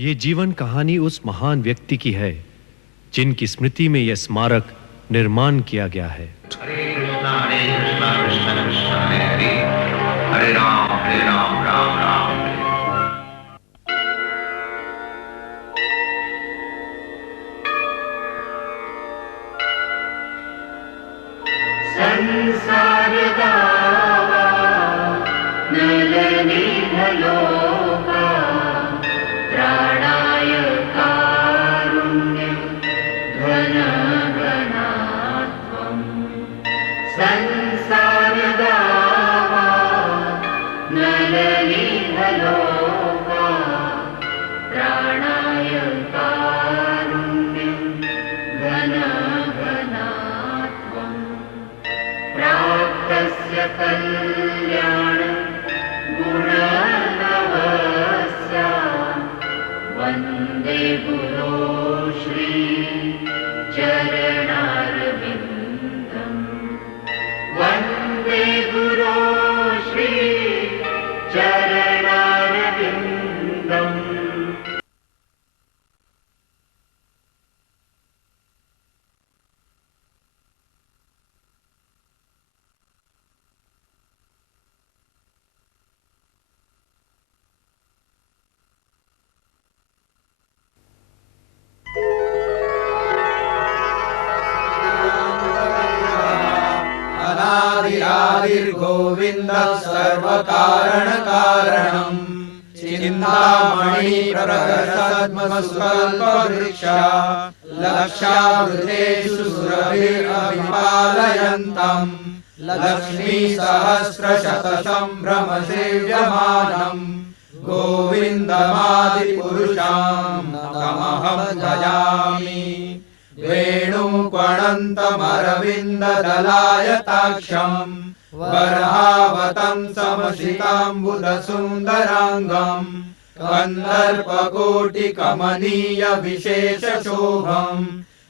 ये जीवन कहानी उस महान व्यक्ति की है जिनकी स्मृति में यह स्मारक निर्माण किया गया है। हरे कृष्णा कृष्ण कृष्ण हरे हरे, हरे राम राम राम हरे। संसार दावा नलनी भलोका, प्राणाय कारुण्यं घन घनात्वम्। संसार दावा नलनी भलोका, प्राणाय कारुण्यं घन घनात्वम्। प्राप्तस्य कल्याण गुणनवस्य, वन्दे गुरो श्री चरणारविन्दम्। वन्दे गुरो श्री चरणारविन्दम्। गोविंद सर्वकारण कारणम, चिंतामणि प्रकटसद्मसुकल्प वृक्षा, लक्षावृतेषु सुरभिरभिपालयन्तम्, लक्ष्मी सहस्रशतसंभ्रम सेव्यमानम्। गोविन्दमादिपुरुषं तमहं भजामि, वेणुपणन्तमरविन्ददलायताक्षम्, वरहावतं समसिताम्बुदसुन्दराङ्गम्, कन्दर्पकोटिकमनीय विशेषशोभम्।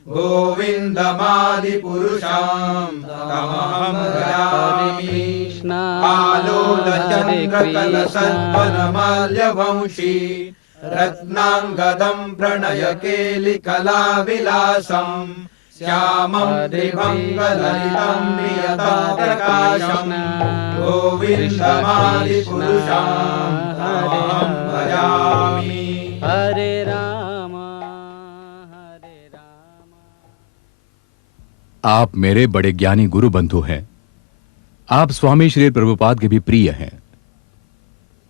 गोविन्दमादिपुरुषं तमहं भजामि, आलोलचन्द्रकलसद्वनमाल्यवंशी, रत्नाङ्गदं प्रणयकेलिकलाविलासम्, श्यामं त्रिभङ्गललितं नियतं प्रकाशम्। गोविन्दमादिपुरुषं तमहं भजामि। हरे राम हरे राम। आप मेरे बड़े ज्ञानी गुरु बंधु हैं। आप स्वामी श्री प्रभुपाद के भी प्रिय हैं।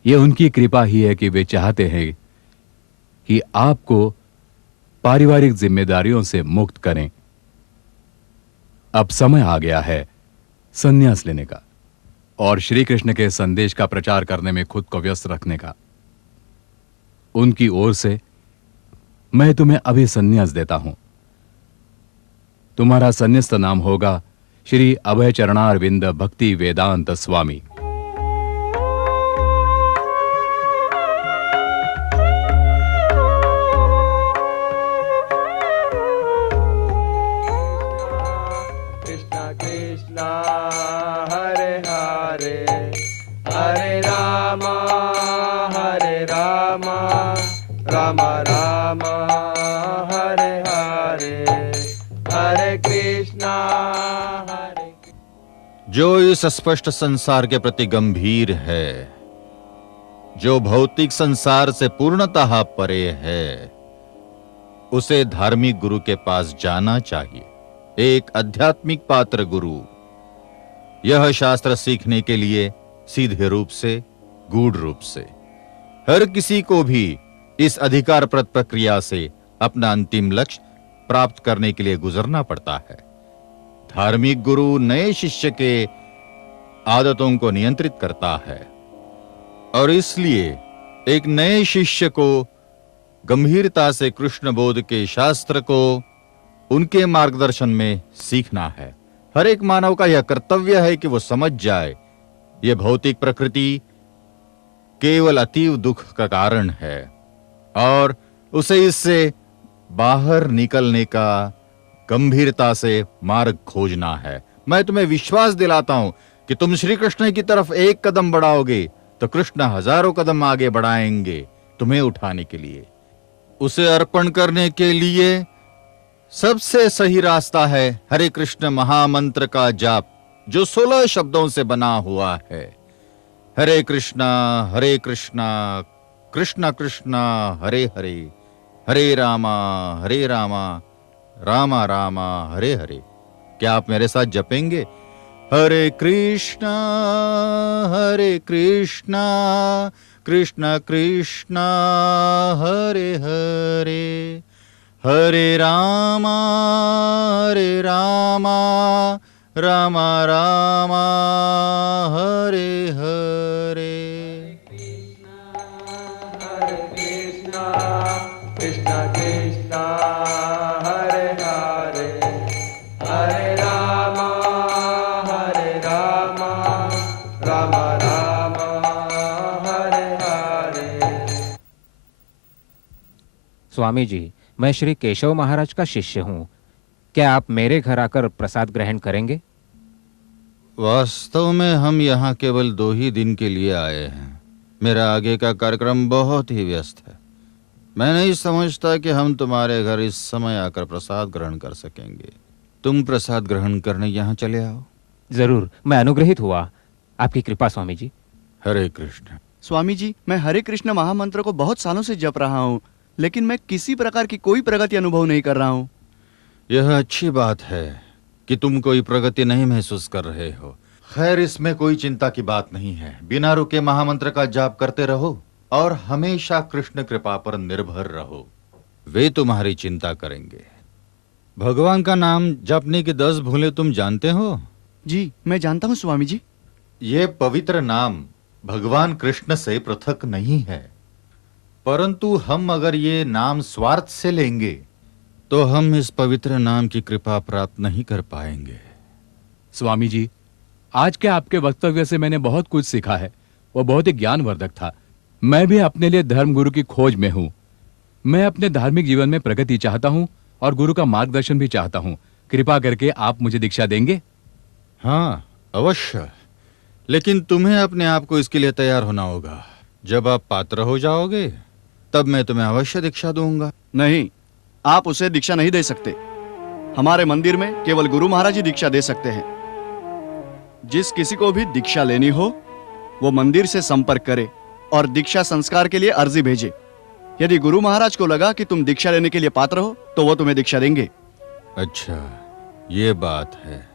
यह उनकी कृपा ही है कि वे चाहते हैं कि आपको पारिवारिक जिम्मेदारियों से मुक्त करें। अब समय आ गया है संन्यास लेने का और श्री कृष्ण के संदेश का प्रचार करने में खुद को व्यस्त रखने का। उनकी ओर से मैं तुम्हें अभी संन्यास देता हूं। तुम्हारा संन्यास्त नाम होगा श्री अभय चरणारविंद भक्ति वेदांत स्वामी। जो इस स्पष्ट संसार के प्रति गंभीर है, जो भौतिक संसार से पूर्णतः परे है, उसे धार्मिक गुरु के पास जाना चाहिए। एक आध्यात्मिक पात्र गुरु यह शास्त्र सीखने के लिए सीधे रूप से, गूढ़ रूप से हर किसी को भी इस अधिकारप्रद प्रक्रिया से अपना अंतिम लक्ष्य प्राप्त करने के लिए गुजरना पड़ता है। धार्मिक गुरु नए शिष्य के आदतों को नियंत्रित करता है और इसलिए एक नए शिष्य को गंभीरता से कृष्ण बोध के शास्त्र को उनके मार्गदर्शन में सीखना है। हर एक मानव का यह कर्तव्य है कि वो समझ जाए यह भौतिक प्रकृति केवल अतीव दुख का कारण है और उसे इससे बाहर निकलने का गंभीरता से मार्ग खोजना है। मैं तुम्हें विश्वास दिलाता हूं कि तुम श्री कृष्ण की तरफ एक कदम बढ़ाओगे तो कृष्ण हजारों कदम आगे बढ़ाएंगे तुम्हें उठाने के लिए। उसे अर्पण करने के लिए सबसे सही रास्ता है हरे कृष्ण महामंत्र का जाप, जो 16 शब्दों से बना हुआ है। हरे कृष्णा कृष्णा कृष्णा हरे हरे, हरे रामा रामा रामा हरे हरे। क्या आप मेरे साथ जपेंगे? हरे कृष्णा कृष्णा कृष्णा हरे हरे, हरे रामा रामा रामा हरे हरे। कृष्णा कृष्णा कृष्णा हरे हरे, हरे रामा रामा रामा हरे हरे। स्वामी जी, मैं श्री केशव महाराज का शिष्य हूँ। क्या आप मेरे घर आकर प्रसाद ग्रहण करेंगे? वास्तव में हम यहाँ केवल 2 ही दिन के लिए आए हैं। मेरा आगे का कार्यक्रम बहुत ही व्यस्त है। मैं नहीं समझता कि हम तुम्हारे घर इस समय आकर प्रसाद ग्रहण कर सकेंगे। तुम प्रसाद ग्रहण करने यहाँ चले आओ। जरूर, मैं अनुग्रहित हुआ। आपकी कृपा स्वामी जी। हरे कृष्ण। स्वामी जी, मैं हरे कृष्ण महामंत्र को बहुत सालों से जप रहा हूँ, लेकिन मैं किसी प्रकार की कोई प्रगति अनुभव नहीं कर रहा हूँ। यह अच्छी बात है कि तुम कोई प्रगति नहीं महसूस कर रहे हो। खैर, इसमें कोई चिंता की बात नहीं है। बिना रुके महामंत्र का जाप करते रहो और हमेशा कृष्ण कृपा पर निर्भर रहो। वे तुम्हारी चिंता करेंगे। भगवान का नाम जपने की 10 भूलें तुम जानते हो? जी, मैं जानता हूँ स्वामी जी। ये पवित्र नाम भगवान कृष्ण से पृथक नहीं है, परंतु हम अगर ये नाम स्वार्थ से लेंगे तो हम इस पवित्र नाम की कृपा प्राप्त नहीं कर पाएंगे। स्वामी जी, आज के आपके वक्तव्य से मैंने बहुत कुछ सीखा है। वो बहुत ही ज्ञानवर्धक था। मैं भी अपने लिए धर्म गुरु की खोज में हूँ। मैं अपने धार्मिक जीवन में प्रगति चाहता हूँ और गुरु का मार्गदर्शन भी चाहता हूँ। कृपा करके आप मुझे दीक्षा देंगे? हाँ, अवश्य। लेकिन तुम्हें अपने आप को इसके लिए तैयार होना होगा। जब आप पात्र हो जाओगे तब मैं तुम्हें अवश्य दीक्षा दूंगा। नहीं, आप उसे दीक्षा नहीं दे सकते। हमारे मंदिर में केवल गुरु महाराज ही दीक्षा दे सकते हैं। जिस किसी को भी दीक्षा लेनी हो वो मंदिर से संपर्क करे और दीक्षा संस्कार के लिए अर्जी भेजे। यदि गुरु महाराज को लगा कि तुम दीक्षा लेने के लिए पात्र हो तो वो तुम्हें दीक्षा देंगे। अच्छा, ये बात है।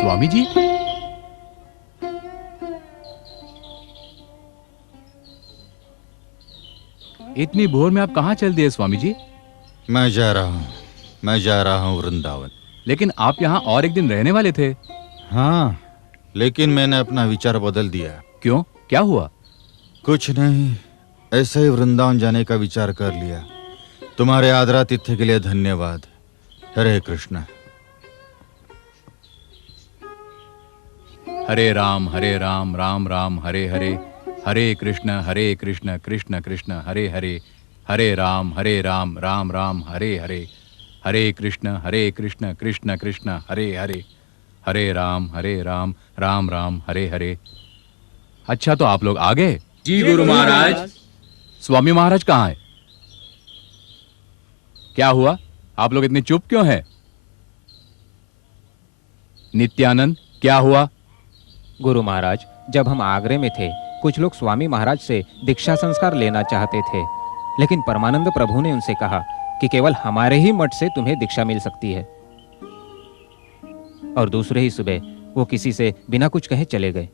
स्वामी जी, इतनी भोर में आप कहाँ चल दिए स्वामी जी? मैं जा रहा हूँ वृंदावन। लेकिन आप यहाँ और एक दिन रहने वाले थे। हाँ, लेकिन मैंने अपना विचार बदल दिया। क्यों, क्या हुआ? कुछ नहीं, ऐसे ही वृंदावन जाने का विचार कर लिया। तुम्हारे आदरातिथ्य के लिए धन्यवाद। हरे कृष्ण। हरे राम राम राम हरे हरे, हरे कृष्ण कृष्ण कृष्ण हरे हरे, हरे राम राम राम हरे हरे, हरे कृष्ण कृष्ण कृष्ण हरे हरे, हरे राम राम राम हरे हरे। अच्छा, तो आप लोग आ गए? जी गुरु महाराज। स्वामी महाराज कहाँ है? क्या हुआ, आप लोग इतने चुप क्यों हैं? नित्यानंद, क्या हुआ? गुरु महाराज, जब हम आगरे में थे, कुछ लोग स्वामी महाराज से दीक्षा संस्कार लेना चाहते थे, लेकिन परमानंद प्रभु ने उनसे कहा कि केवल हमारे ही मठ से तुम्हें दीक्षा मिल सकती है। और दूसरे ही सुबह वो किसी से बिना कुछ कहे चले गए।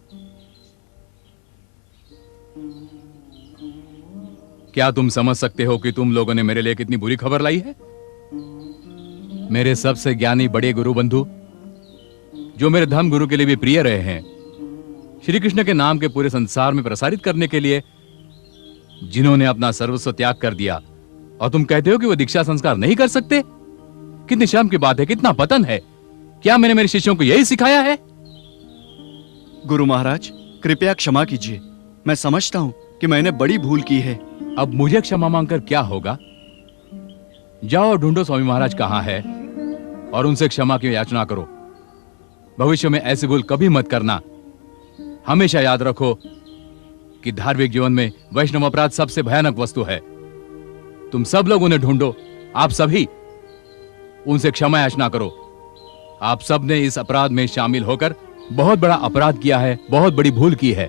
क्या तुम समझ सकते हो कि तुम लोगों ने मेरे लिए कितनी बुरी खबर लाई है? मेरे सबसे ज्ञानी बड़े गुरु बंधु, जो मेरे धर्म गुरु के लिए भी प्रिय रहे हैं, श्री कृष्ण के नाम के पूरे संसार में प्रसारित करने के लिए जिन्होंने अपना सर्वस्व त्याग कर दिया, और तुम कहते हो कि वो दीक्षा संस्कार नहीं कर सकते? कितनी शर्म की बात है, कितना पतन है। क्या मैंने मेरे शिष्यों को यही सिखाया है? गुरु महाराज, कृपया क्षमा कीजिए। मैं समझता हूँ कि मैंने बड़ी भूल की है। अब मुझे क्षमा मांगकर क्या होगा? जाओ ढूंढो स्वामी महाराज कहाँ है और उनसे क्षमा की याचना करो। भविष्य में ऐसी भूल कभी मत करना। हमेशा याद रखो कि धार्मिक जीवन में वैष्णव अपराध सबसे भयानक वस्तु है। तुम सब लोग उन्हें ढूंढो, आप सभी उनसे क्षमा याचना करो। आप सब ने इस अपराध में शामिल होकर बहुत बड़ा अपराध किया है, बहुत बड़ी भूल की है।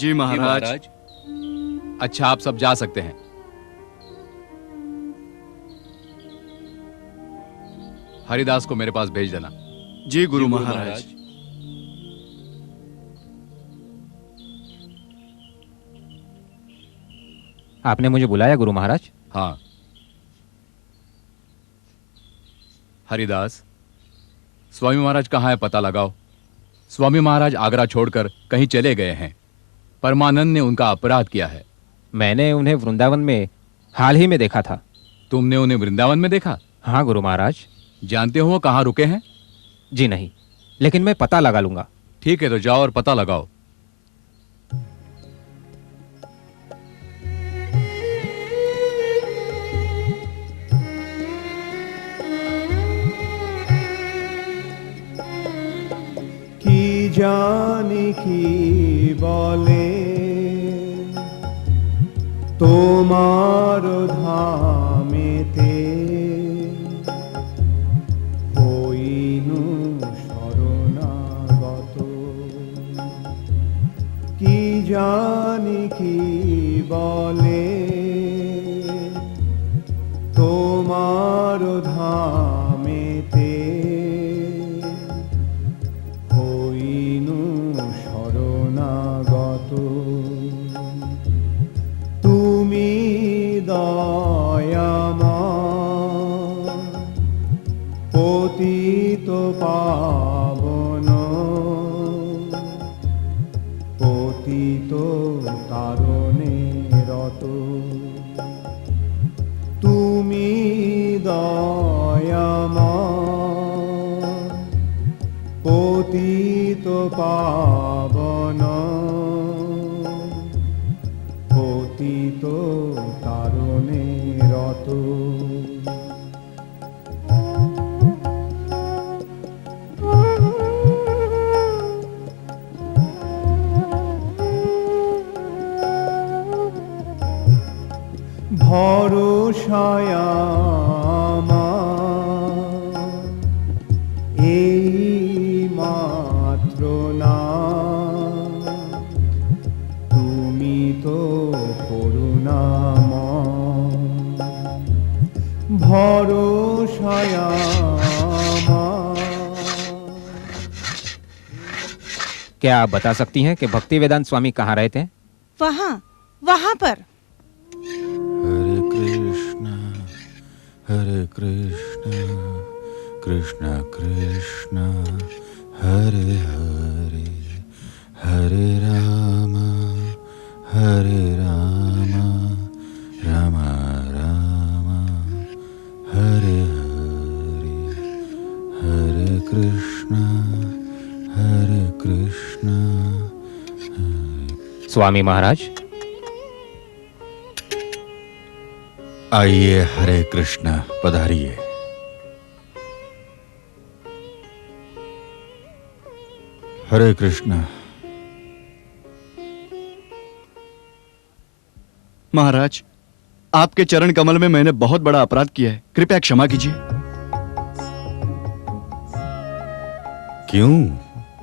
जी महाराज। अच्छा, आप सब जा सकते हैं। हरिदास को मेरे पास भेज देना। जी गुरु महाराज। आपने मुझे बुलाया गुरु महाराज? हाँ। हरिदास, स्वामी महाराज कहाँ है पता लगाओ। स्वामी महाराज आगरा छोड़कर कहीं चले गए हैं। परमानंद ने उनका अपराध किया है। मैंने उन्हें वृंदावन में हाल ही में देखा था। तुमने उन्हें वृंदावन में देखा? हाँ गुरु महाराज। जानते हो वो कहाँ रुके हैं? जी नहीं, लेकिन मैं पता लगा लूंगा। ठीक है, तो जाओ और पता लगाओ। की जाने की बोले তোমার ধামেতে হইনু শরণাগত কি জানি কি বলে তোমার ধামেতে হইনু শরণাগত তুমি দয়াময় পতিত পাবন পতিত তারণে রত তুমি দয়াময় পতিত পাবন পতিত তারণে রত ভরসায় আমার এই মাত্র না তুমি তো করুণাময় ভরসায় আমার क्या आप बता सकती हैं कि भक्ति वेदांत स्वामी कहाँ रहते हैं? वहाँ पर। हरे कृष्ण कृष्ण कृष्ण हरे हरे हरे राम राम राम हरे हरे हरे कृष्ण स्वामी महाराज, आइए। हरे कृष्ण, पधारिए। हरे कृष्ण। महाराज, आपके चरण कमल में मैंने बहुत बड़ा अपराध किया है, कृपया क्षमा कीजिए। क्यों,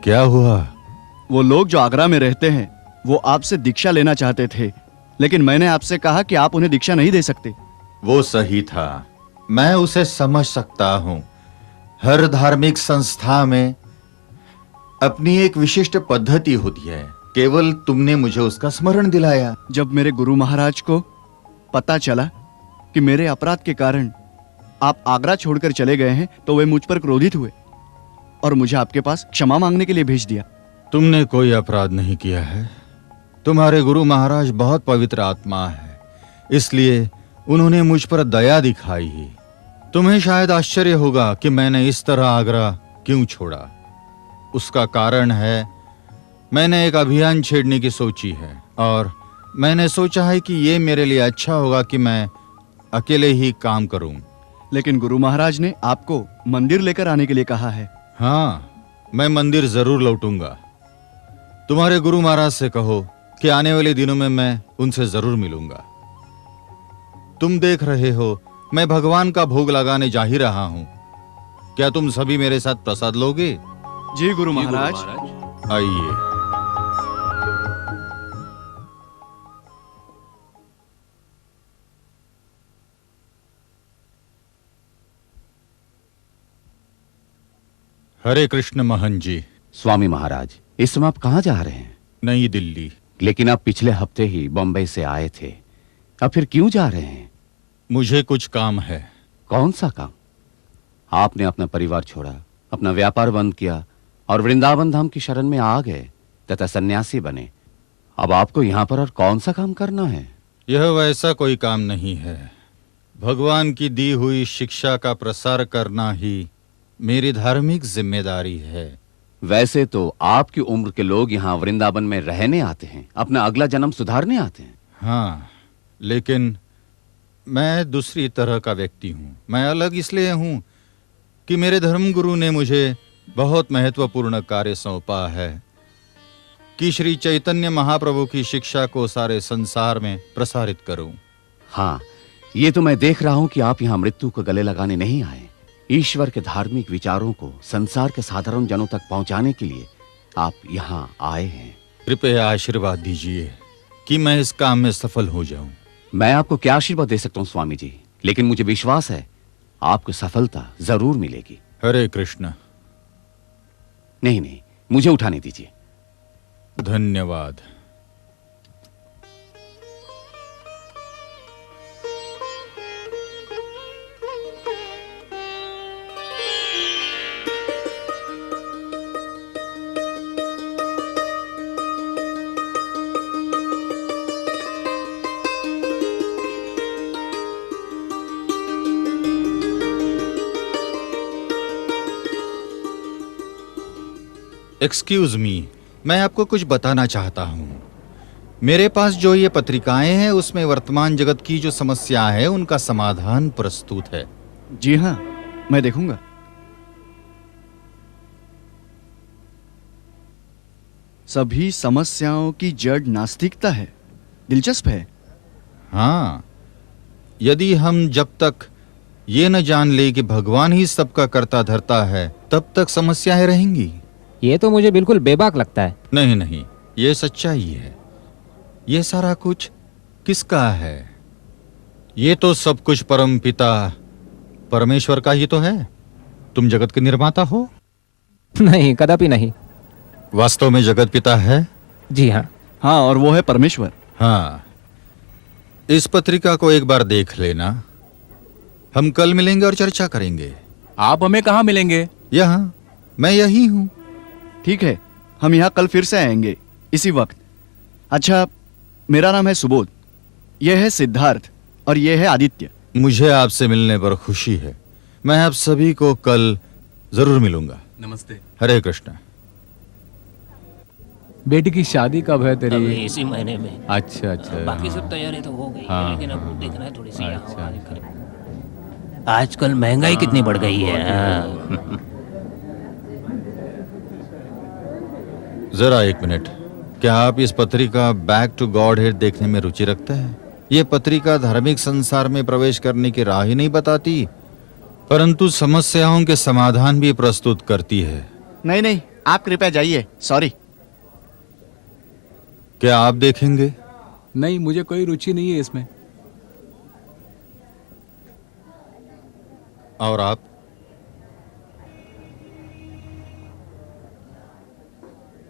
क्या हुआ? वो लोग जो आगरा में रहते हैं वो आपसे दीक्षा लेना चाहते थे, लेकिन मैंने आपसे कहा कि आप उन्हें दीक्षा नहीं दे सकते। वो सही था, मैं उसे समझ सकता हूं। हर धार्मिक संस्था में अपनी एक विशिष्ट पद्धति होती है, केवल तुमने मुझे उसका स्मरण दिलाया। जब मेरे गुरु महाराज को पता चला कि मेरे अपराध के कारण आप आगरा छोड़कर चले गए हैं तो वे मुझ पर क्रोधित हुए और मुझे आपके पास क्षमा मांगने के लिए भेज दिया। तुमने कोई अपराध नहीं किया है। तुम्हारे गुरु महाराज बहुत पवित्र आत्मा है, इसलिए उन्होंने मुझ पर दया दिखाई। तुम्हें शायद आश्चर्य होगा कि मैंने इस तरह आगरा क्यों छोड़ा। उसका कारण है मैंने एक अभियान छेड़ने की सोची है और मैंने सोचा है कि ये मेरे लिए अच्छा होगा कि मैं अकेले ही काम करूं। लेकिन गुरु महाराज ने आपको मंदिर लेकर आने के लिए कहा है। हाँ, मैं मंदिर जरूर लौटूंगा। तुम्हारे गुरु महाराज से कहो कि आने वाले दिनों में मैं उनसे जरूर मिलूंगा। तुम देख रहे हो मैं भगवान का भोग लगाने जा ही रहा हूं। क्या तुम सभी मेरे साथ प्रसाद लोगे? जी गुरु महाराज। आइए। हरे कृष्ण महन जी। स्वामी महाराज, इस समय आप कहाँ जा रहे हैं? नई दिल्ली। लेकिन आप पिछले हफ्ते ही बॉम्बे से आए थे, अब फिर क्यों जा रहे हैं? मुझे कुछ काम है। कौन सा काम? आपने अपना परिवार छोड़ा, अपना व्यापार बंद किया और वृंदावन धाम की शरण में आ गए तथा सन्यासी बने। अब आपको यहाँ पर और कौन सा काम करना है? यह वैसा कोई काम नहीं है। भगवान की दी हुई शिक्षा का प्रसार करना ही मेरी धार्मिक जिम्मेदारी है। वैसे तो आपकी उम्र के लोग यहाँ वृंदावन में रहने आते हैं, अपना अगला जन्म सुधारने आते हैं। हाँ, लेकिन मैं दूसरी तरह का व्यक्ति हूँ। मैं अलग इसलिए हूँ कि मेरे धर्मगुरु ने मुझे बहुत महत्वपूर्ण कार्य सौंपा है कि श्री चैतन्य महाप्रभु की शिक्षा को सारे संसार में प्रसारित करूं। हाँ, ये तो मैं देख रहा हूँ कि आप यहाँ मृत्यु को गले लगाने नहीं आए। ईश्वर के धार्मिक विचारों को संसार के साधारण जनों तक पहुंचाने के लिए आप यहाँ आए हैं। कृपया आशीर्वाद दीजिए कि मैं इस काम में सफल हो जाऊं। मैं आपको क्या आशीर्वाद दे सकता हूँ स्वामी जी, लेकिन मुझे विश्वास है आपको सफलता जरूर मिलेगी। हरे कृष्ण। नहीं नहीं, मुझे उठाने दीजिए। धन्यवाद। एक्सक्यूज मी, मैं आपको कुछ बताना चाहता हूं। मेरे पास जो ये पत्रिकाएं हैं उसमें वर्तमान जगत की जो समस्या है उनका समाधान प्रस्तुत है। जी हाँ, मैं देखूंगा। सभी समस्याओं की जड़ नास्तिकता है। दिलचस्प है। हाँ, यदि हम जब तक ये न जान ले कि भगवान ही सबका कर्ता धर्ता है तब तक समस्याएं रहेंगी। ये तो मुझे बिल्कुल बेबाक लगता है। नहीं नहीं, ये सच्चाई है। ये सारा कुछ किसका है? ये तो सब कुछ परम पिता परमेश्वर का ही तो है। तुम जगत के निर्माता हो? नहीं, कदापि नहीं। वास्तव में जगत पिता है? जी हाँ। हाँ, और वो है परमेश्वर। हाँ, इस पत्रिका को एक बार देख लेना। हम कल मिलेंगे और चर्चा करेंगे। आप हमें कहाँ मिलेंगे? यहाँ, मैं यही हूँ। ठीक है, हम यहाँ कल फिर से आएंगे इसी वक्त। अच्छा, मेरा नाम है सुबोध, यह है सिद्धार्थ और यह है आदित्य। मुझे आपसे मिलने पर खुशी है। मैं आप सभी को कल जरूर मिलूंगा। नमस्ते। हरे कृष्ण। बेटी की शादी कब है तेरी? अभी इसी महीने में। अच्छा अच्छा। बाकी सब तैयारी तो हो गई हाँ, है, लेकिन अब हाँ, देखना है थोड़ी सी यहाँ अच्छा, वहाँ कर। आजकल महंगाई कितनी बढ़ गई है। हाँ। जरा एक मिनट, क्या आप इस पत्रिका बैक टू गॉड हेड देखने में रुचि रखते हैं? ये पत्रिका धार्मिक संसार में प्रवेश करने की राह ही नहीं बताती, परंतु समस्याओं के समाधान भी प्रस्तुत करती है। नहीं नहीं, आप कृपया जाइए। सॉरी। क्या आप देखेंगे? नहीं, मुझे कोई रुचि नहीं है इसमें। और आप?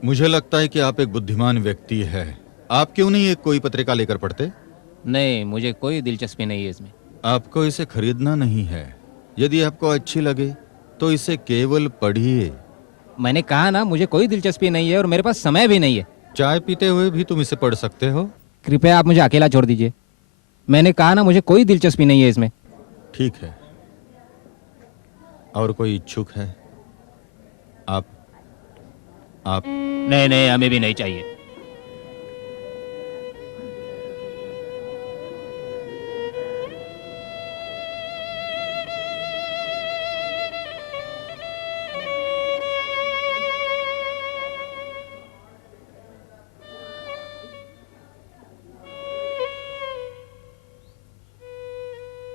मुझे लगता है कि आप एक बुद्धिमान व्यक्ति है। आप क्यों नहीं एक कोई पत्रिका लेकर पढ़ते? नहीं, मुझे कोई दिलचस्पी नहीं है इसमें। आपको इसे खरीदना नहीं है। यदि आपको अच्छी लगे तो इसे केवल पढ़िए। मैंने कहा ना, मुझे कोई दिलचस्पी नहीं है और मेरे पास समय भी नहीं है। चाय पीते हुए भी तुम इसे पढ़ सकते हो। कृपया आप मुझे अकेला छोड़ दीजिए। मैंने कहा ना, मुझे कोई दिलचस्पी नहीं है इसमें। ठीक है। और कोई इच्छुक है? आप नहीं नहीं, हमें भी नहीं चाहिए।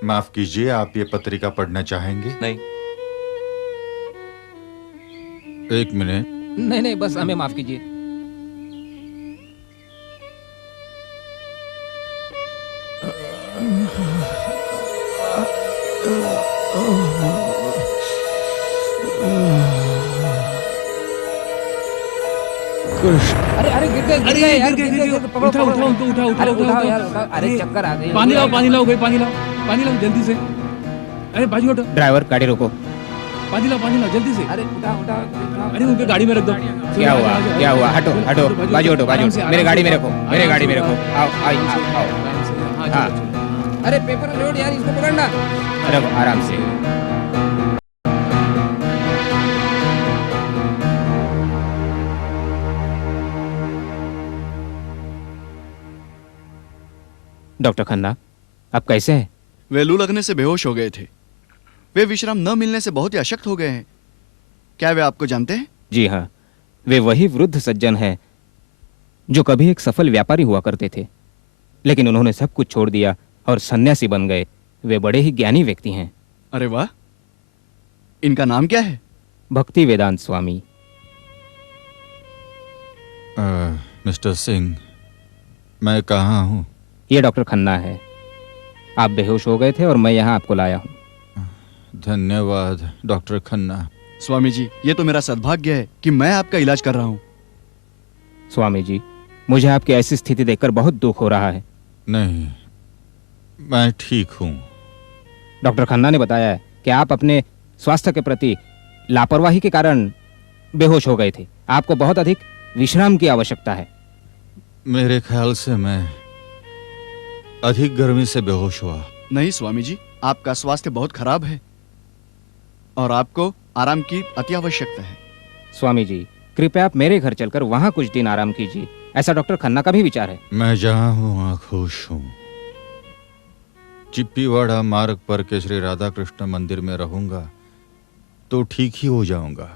माफ कीजिए, आप ये पत्रिका पढ़ना चाहेंगे? नहीं एक मिनट। नहीं नहीं, बस हमें माफ कीजिए। अरे अरे गिर गए यार, गिर गए। उठा उठा उनको, उठा उठा अरे उठा उठाओ उठा। यार, उठाओ। अरे चक्कर आ गए। पानी लाओ भाई, पानी लाओ जल्दी से। अरे बाजू हटो, ड्राइवर गाड़ी रोको। पानी लाओ जल्दी से। अरे उठाओ। अरे उनके गाड़ी में रख दो। क्या हुआ क्या हुआ? हटो हटो, बाजू हटो, बाजू। मेरे गाड़ी में रखो, मेरे गाड़ी में रखो। आओ आओ आओ। हाँ। अरे पेपर लोड यार, इसको पकड़ना। अरे आराम से। डॉक्टर खन्ना, आप कैसे हैं? वे लू लगने से बेहोश हो गए थे। वे विश्राम न मिलने से बहुत ही अशक्त हो गए हैं। क्या वे आपको जानते हैं? जी हाँ, वे वही वृद्ध सज्जन हैं जो कभी एक सफल व्यापारी हुआ करते थे, लेकिन उन्होंने सब कुछ छोड़ दिया और सन्यासी बन गए। वे बड़े ही ज्ञानी व्यक्ति हैं। अरे वाह, इनका नाम क्या है? भक्ति वेदांत स्वामी। मिस्टर सिंह, मैं कहाँ हूँ? ये डॉक्टर खन्ना है। आप बेहोश हो गए थे और मैं यहाँ आपको लाया हूँ। धन्यवाद डॉक्टर खन्ना। स्वामी जी, ये तो मेरा सद्भाग्य है कि मैं आपका इलाज कर रहा हूँ। स्वामी जी, मुझे आपकी ऐसी स्थिति देखकर बहुत दुख हो रहा है। नहीं, मैं ठीक हूँ। डॉक्टर खन्ना ने बताया है कि आप अपने स्वास्थ्य के प्रति लापरवाही के कारण बेहोश हो गए थे। आपको बहुत अधिक विश्राम की आवश्यकता है। मेरे ख्याल से मैं अधिक गर्मी से बेहोश हुआ। नहीं स्वामी जी, आपका स्वास्थ्य बहुत खराब है और आपको आराम की अति आवश्यकता है। स्वामी जी, कृपया आप मेरे घर चलकर वहां कुछ दिन आराम कीजिए। ऐसा डॉक्टर खन्ना का भी विचार है। मैं जहाँ हूँ वहाँ खुश हूँ। चिप्पीवाड़ा मार्ग पर के श्री राधा कृष्ण मंदिर में रहूंगा तो ठीक ही हो जाऊंगा।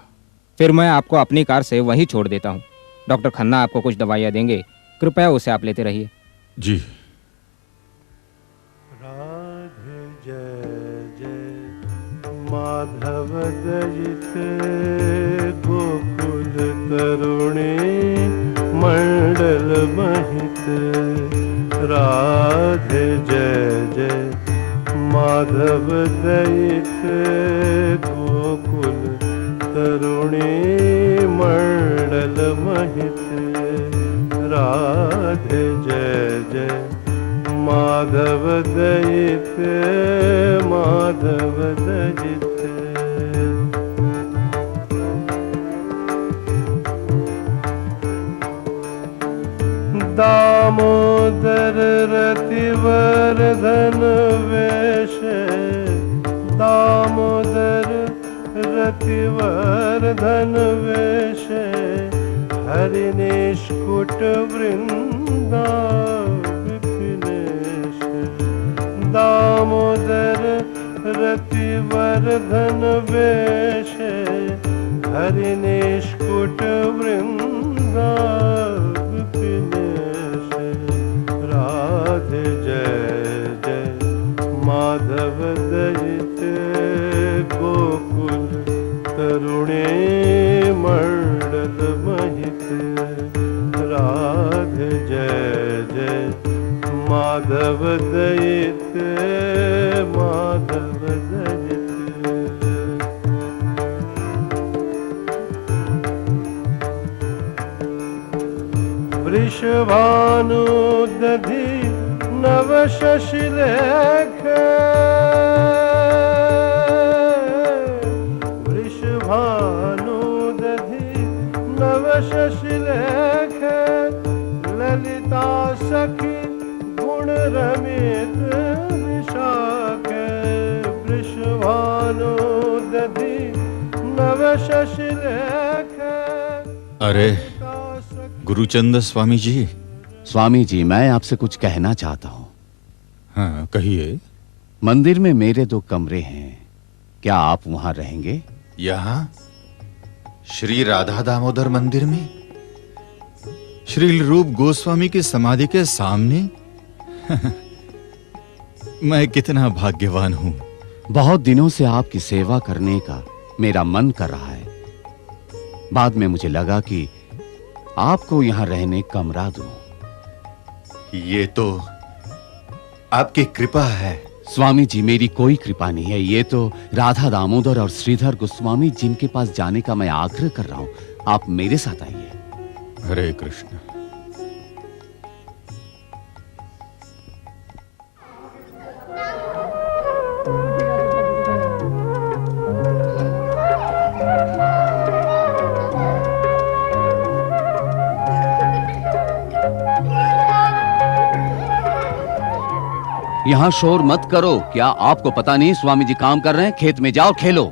फिर मैं आपको अपनी कार से वहीं छोड़ देता हूँ। डॉक्टर खन्ना आपको कुछ दवाइयाँ देंगे, कृपया उसे आप लेते रहिए। जी। राधे जय जय माधव दयित गोकुल तरुणी मंडल महित। राधे जय जय माधव दयित गोकुल तरुणी मंडल महित। राधे जय जय माधव दयित माधव दयित। दामोदर रतिवर्धन वेश। दामोदर रतिवर्धन वेश। हरि निष्कुट वृंदा विपिनेश। दामोदर रतिवर्धन वेश। हरि निष्कुट वृंदा विपिनेश। राधे जय जय माधव दयित गोकुल तरुणी मंडल महित। राधे जय जय माधव दयित माधव दयित। वृषभानु दधि नव शशिलेख। वृषभानु दधि नव शशिलेख। ललिता सखी गुण रमित विशाख। वृषभानु दधि नव शशिलेख। अरे गुरुचंद स्वामी जी। स्वामी जी, मैं आपसे कुछ कहना चाहता हूँ। हाँ कहिए। मंदिर में मेरे 2 कमरे हैं, क्या आप वहां रहेंगे? यहाँ श्री राधा दामोदर मंदिर में श्री रूप गोस्वामी की समाधि के सामने? मैं कितना भाग्यवान हूं। बहुत दिनों से आपकी सेवा करने का मेरा मन कर रहा है। बाद में मुझे लगा कि आपको यहां रहने कमरा दूं। ये तो आपकी कृपा है। स्वामी जी, मेरी कोई कृपा नहीं है। ये तो राधा दामोदर और श्रीधर गोस्वामी जिनके पास जाने का मैं आग्रह कर रहा हूं, आप मेरे साथ आइए। हरे कृष्ण। यहां शोर मत करो। क्या आपको पता नहीं स्वामी जी काम कर रहे हैं? खेत में जाओ, खेलो।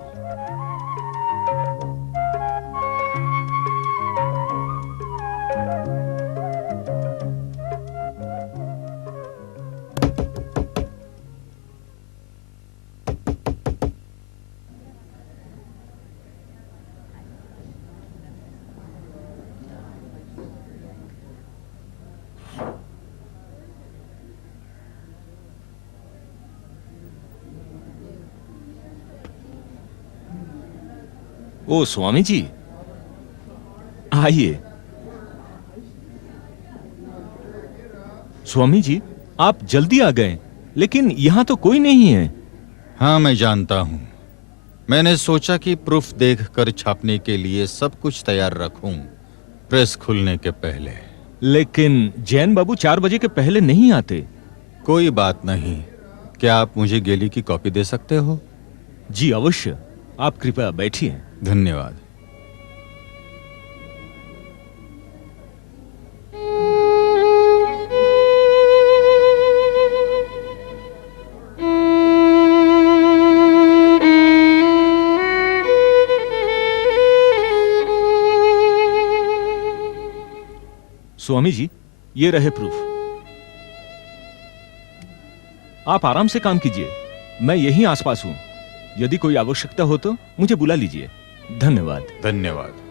ओ स्वामी जी, आइए। स्वामी जी, आप जल्दी आ गए, लेकिन यहां तो कोई नहीं है। हाँ, मैं जानता हूं। मैंने सोचा कि प्रूफ देखकर छापने के लिए सब कुछ तैयार रखूं, प्रेस खुलने के पहले। लेकिन जैन बाबू 4 बजे के पहले नहीं आते। कोई बात नहीं। क्या आप मुझे गेली की कॉपी दे सकते हो? जी अवश्य। आप कृपया बैठिए। धन्यवाद। स्वामी जी, ये रहे प्रूफ। आप आराम से काम कीजिए। मैं यहीं आसपास हूं। यदि कोई आवश्यकता हो तो मुझे बुला लीजिए। धन्यवाद। धन्यवाद।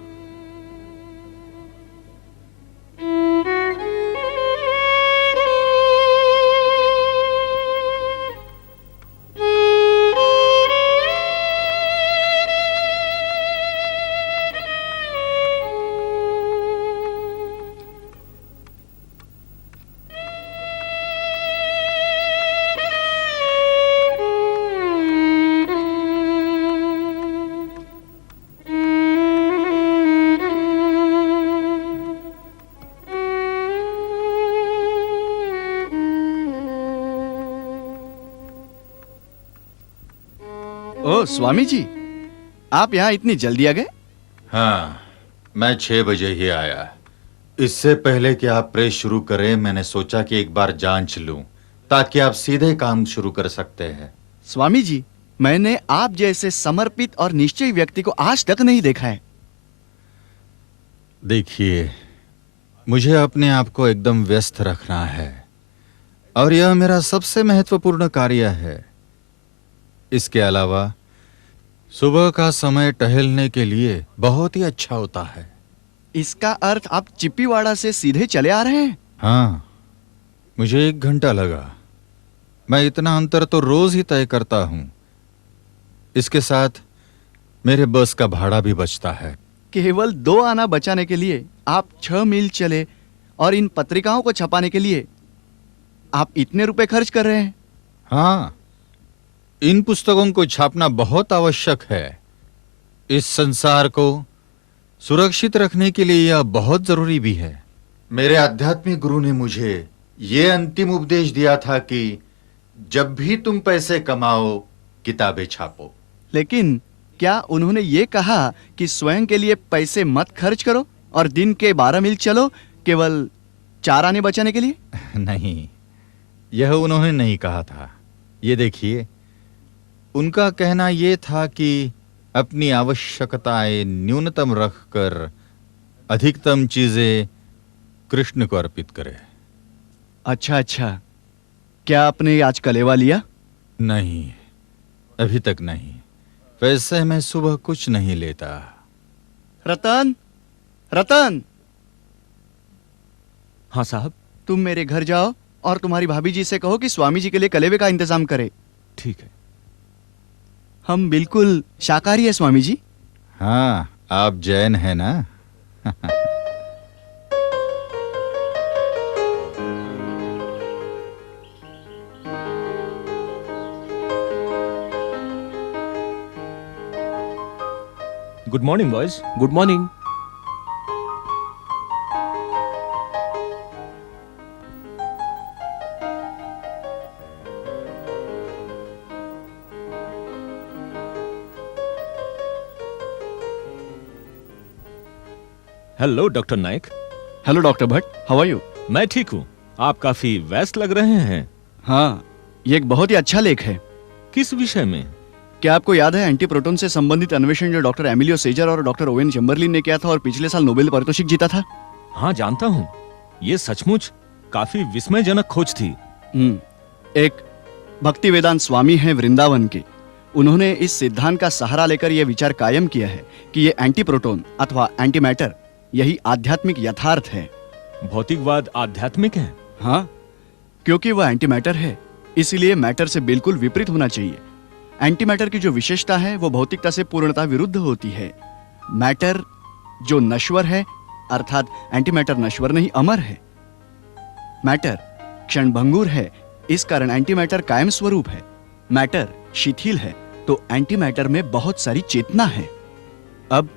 ओ स्वामी जी, आप यहाँ इतनी जल्दी आ गए? हाँ, मैं 6 बजे ही आया। इससे पहले कि आप प्रेस शुरू करें, मैंने सोचा कि एक बार जांच लूं, ताकि आप सीधे काम शुरू कर सकते हैं। स्वामी जी, मैंने आप जैसे समर्पित और निश्चयी व्यक्ति को आज तक नहीं देखा है। देखिए, मुझे अपने आप को एकदम व्यस्त रखना है और यह मेरा सबसे महत्वपूर्ण कार्य है। इसके अलावा सुबह का समय टहलने के लिए बहुत ही अच्छा होता है। इसका अर्थ आप चिप्पीवाड़ा से सीधे चले आ रहे हैं? हाँ, मुझे 1 घंटा लगा। मैं इतना अंतर तो रोज ही तय करता हूं। इसके साथ मेरे बस का भाड़ा भी बचता है। केवल 2 आना बचाने के लिए आप 6 मील चले और इन पत्रिकाओं को छपाने के लिए आप इतने रुपए खर्च कर रहे हैं? हाँ, इन पुस्तकों को छापना बहुत आवश्यक है। इस संसार को सुरक्षित रखने के लिए यह बहुत जरूरी भी है। मेरे आध्यात्मिक गुरु ने मुझे यह अंतिम उपदेश दिया था कि जब भी तुम पैसे कमाओ, किताबें छापो। लेकिन क्या उन्होंने ये कहा कि स्वयं के लिए पैसे मत खर्च करो और दिन के 12 मील चलो केवल 4 आने बचाने के लिए? नहीं, यह उन्होंने नहीं कहा था। ये देखिए, उनका कहना यह था कि अपनी आवश्यकताएं न्यूनतम रखकर अधिकतम चीजें कृष्ण को अर्पित करें। अच्छा अच्छा, क्या आपने आज कलेवा लिया? नहीं, अभी तक नहीं। वैसे मैं सुबह कुछ नहीं लेता। रतन, रतन, हाँ साहब। तुम मेरे घर जाओ और तुम्हारी भाभी जी से कहो कि स्वामी जी के लिए कलेवे का इंतजाम करे। ठीक है। हम बिल्कुल शाकाहारी है स्वामी जी। हाँ, आप जैन हैं ना? Good morning boys. Good morning. Hello doctor Naik. Hello doctor Bhatt, how are you? मैं ठीक हूँ। आप काफी व्यस्त लग रहे हैं। हाँ, ये एक बहुत ही अच्छा लेख है। किस विषय में? क्या आपको याद है एंटी प्रोटॉन से संबंधित अन्वेषण जो डॉक्टर एमिलियो सेजर और डॉक्टर ओवेन चैम्बरलिन ने किया था और पिछले साल नोबेल पारितोषिक जीता था? हाँ जानता हूँ। ये सचमुच काफी विस्मयजनक खोज थी। एक भक्ति वेदांत स्वामी हैं वृंदावन के। उन्होंने इस सिद्धांत का सहारा लेकर यह विचार कायम किया है कि ये एंटी प्रोटॉन अथवा एंटी मैटर यही आध्यात्मिक यथार्थ है। भौतिकवाद आध्यात्मिक है? हाँ, क्योंकि वह एंटी मैटर है, इसलिए मैटर से बिल्कुल विपरीत होना चाहिए। एंटी मैटर की जो विशेषता है वो भौतिकता से पूर्णतः विरुद्ध होती है। मैटर जो नश्वर है, अर्थात एंटी मैटर नश्वर नहीं अमर है। मैटर क्षणभंगुर है, इस कारण एंटी मैटर कायम स्वरूप है। मैटर शिथिल है, तो एंटी मैटर में बहुत सारी चेतना है। अब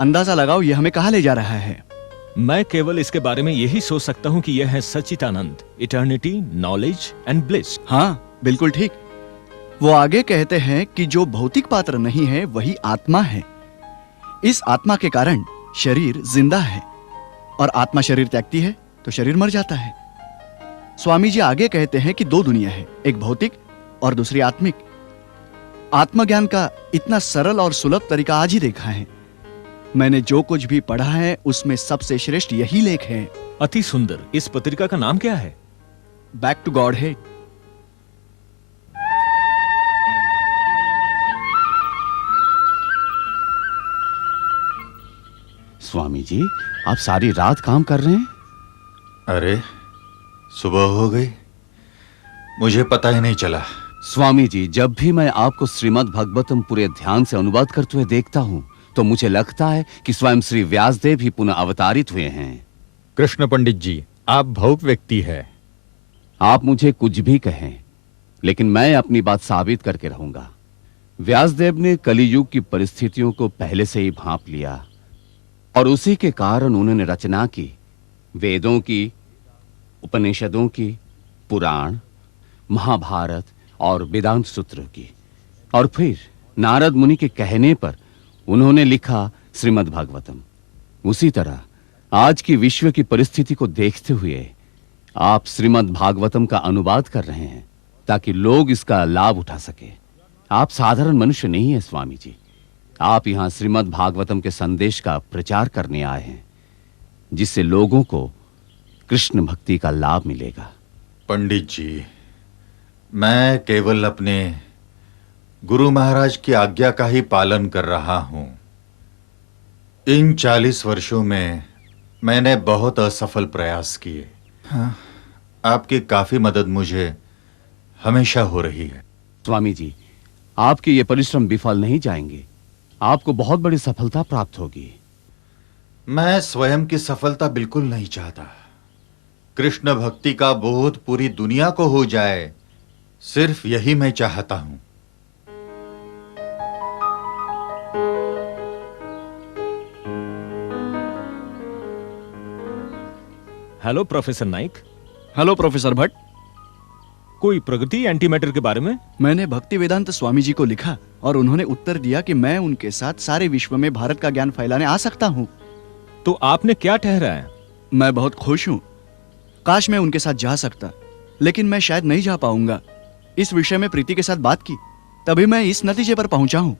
अंदाजा लगाओ यह हमें कहां ले जा रहा है। मैं केवल इसके बारे में यही सोच सकता हूँ कि यह है सच्चिदानंद, इटर्निटी, नॉलेज एंड ब्लिस। हाँ बिल्कुल ठीक। वो आगे कहते हैं कि जो भौतिक पात्र नहीं है वही आत्मा है। इस आत्मा के कारण शरीर जिंदा है, और आत्मा शरीर त्यागती है तो शरीर मर जाता है। स्वामी जी आगे कहते हैं कि दो दुनिया है, एक भौतिक और दूसरी आत्मिक। आत्मज्ञान का इतना सरल और सुलभ तरीका आज ही देखा है। मैंने जो कुछ भी पढ़ा है उसमें सबसे श्रेष्ठ यही लेख है। अति सुंदर। इस पत्रिका का नाम क्या है? Back to Godhead. Swami ji, आप सारी रात काम कर रहे हैं? अरे, सुबह हो गई, मुझे पता ही नहीं चला। स्वामी जी, जब भी मैं आपको श्रीमद् भागवतम पूरे ध्यान से अनुवाद करते हुए देखता हूं तो मुझे लगता है कि स्वयं श्री व्यासदेव ही पुनः अवतारित हुए हैं। कृष्ण पंडित जी, आप भावुक व्यक्ति है। आप मुझे कुछ भी कहें, लेकिन मैं अपनी बात साबित करके रहूंगा। व्यासदेव ने कलियुग की परिस्थितियों को पहले से ही भांप लिया, और उसी के कारण उन्होंने रचना की, वेदों की, उपनिषदों की, पुराण, महाभारत और वेदांत सूत्रों की। और फिर नारद मुनि के कहने पर उन्होंने लिखा श्रीमद् भागवतम। उसी तरह आज की विश्व की परिस्थिति को देखते हुए आप श्रीमद् भागवतम का अनुवाद कर रहे हैं ताकि लोग इसका लाभ उठा सके। आप साधारण मनुष्य नहीं है स्वामी जी। आप यहां श्रीमद् भागवतम के संदेश का प्रचार करने आए हैं, जिससे लोगों को कृष्ण भक्ति का लाभ मिलेगा। पंडित जी, मैं केवल अपने गुरु महाराज की आज्ञा का ही पालन कर रहा हूं। इन 40 वर्षों में मैंने बहुत असफल प्रयास किए। हाँ, आपकी काफी मदद मुझे हमेशा हो रही है। स्वामी जी, आपके ये परिश्रम विफल नहीं जाएंगे। आपको बहुत बड़ी सफलता प्राप्त होगी। मैं स्वयं की सफलता बिल्कुल नहीं चाहता। कृष्ण भक्ति का बोध पूरी दुनिया को हो जाए, सिर्फ यही मैं चाहता हूं। Hello professor Naik. Hello professor Bhatt. कोई प्रगति एंटी मैटर के बारे में? मैंने भक्ति वेदांत स्वामी जी को लिखा और उन्होंने उत्तर दिया कि मैं उनके साथ सारे विश्व में भारत का ज्ञान फैलाने आ सकता हूं। तो आपने क्या ठहराया? मैं बहुत खुश हूं। काश मैं उनके साथ जा सकता, लेकिन मैं शायद नहीं जा पाऊंगा। इस विषय में प्रीति के साथ बात की, तभी मैं इस नतीजे पर पहुंचा हूं।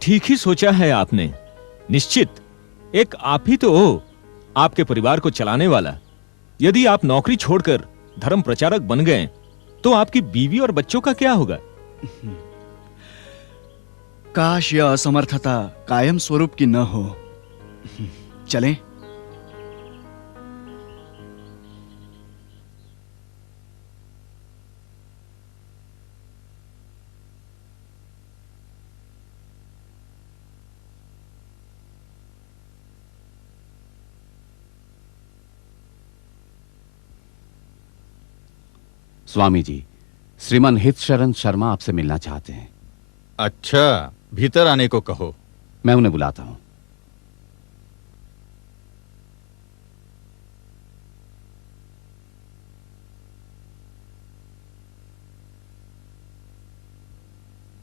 ठीक ही सोचा है आपने। निश्चित एक आप ही तो हो आपके परिवार को चलाने वाला। यदि आप नौकरी छोड़कर धर्म प्रचारक बन गए तो आपकी बीवी और बच्चों का क्या होगा? काश यह असमर्थता कायम स्वरूप की न हो। चलें? स्वामी जी, श्रीमान हित शरण शर्मा आपसे मिलना चाहते हैं। अच्छा, भीतर आने को कहो। मैं उन्हें बुलाता हूं।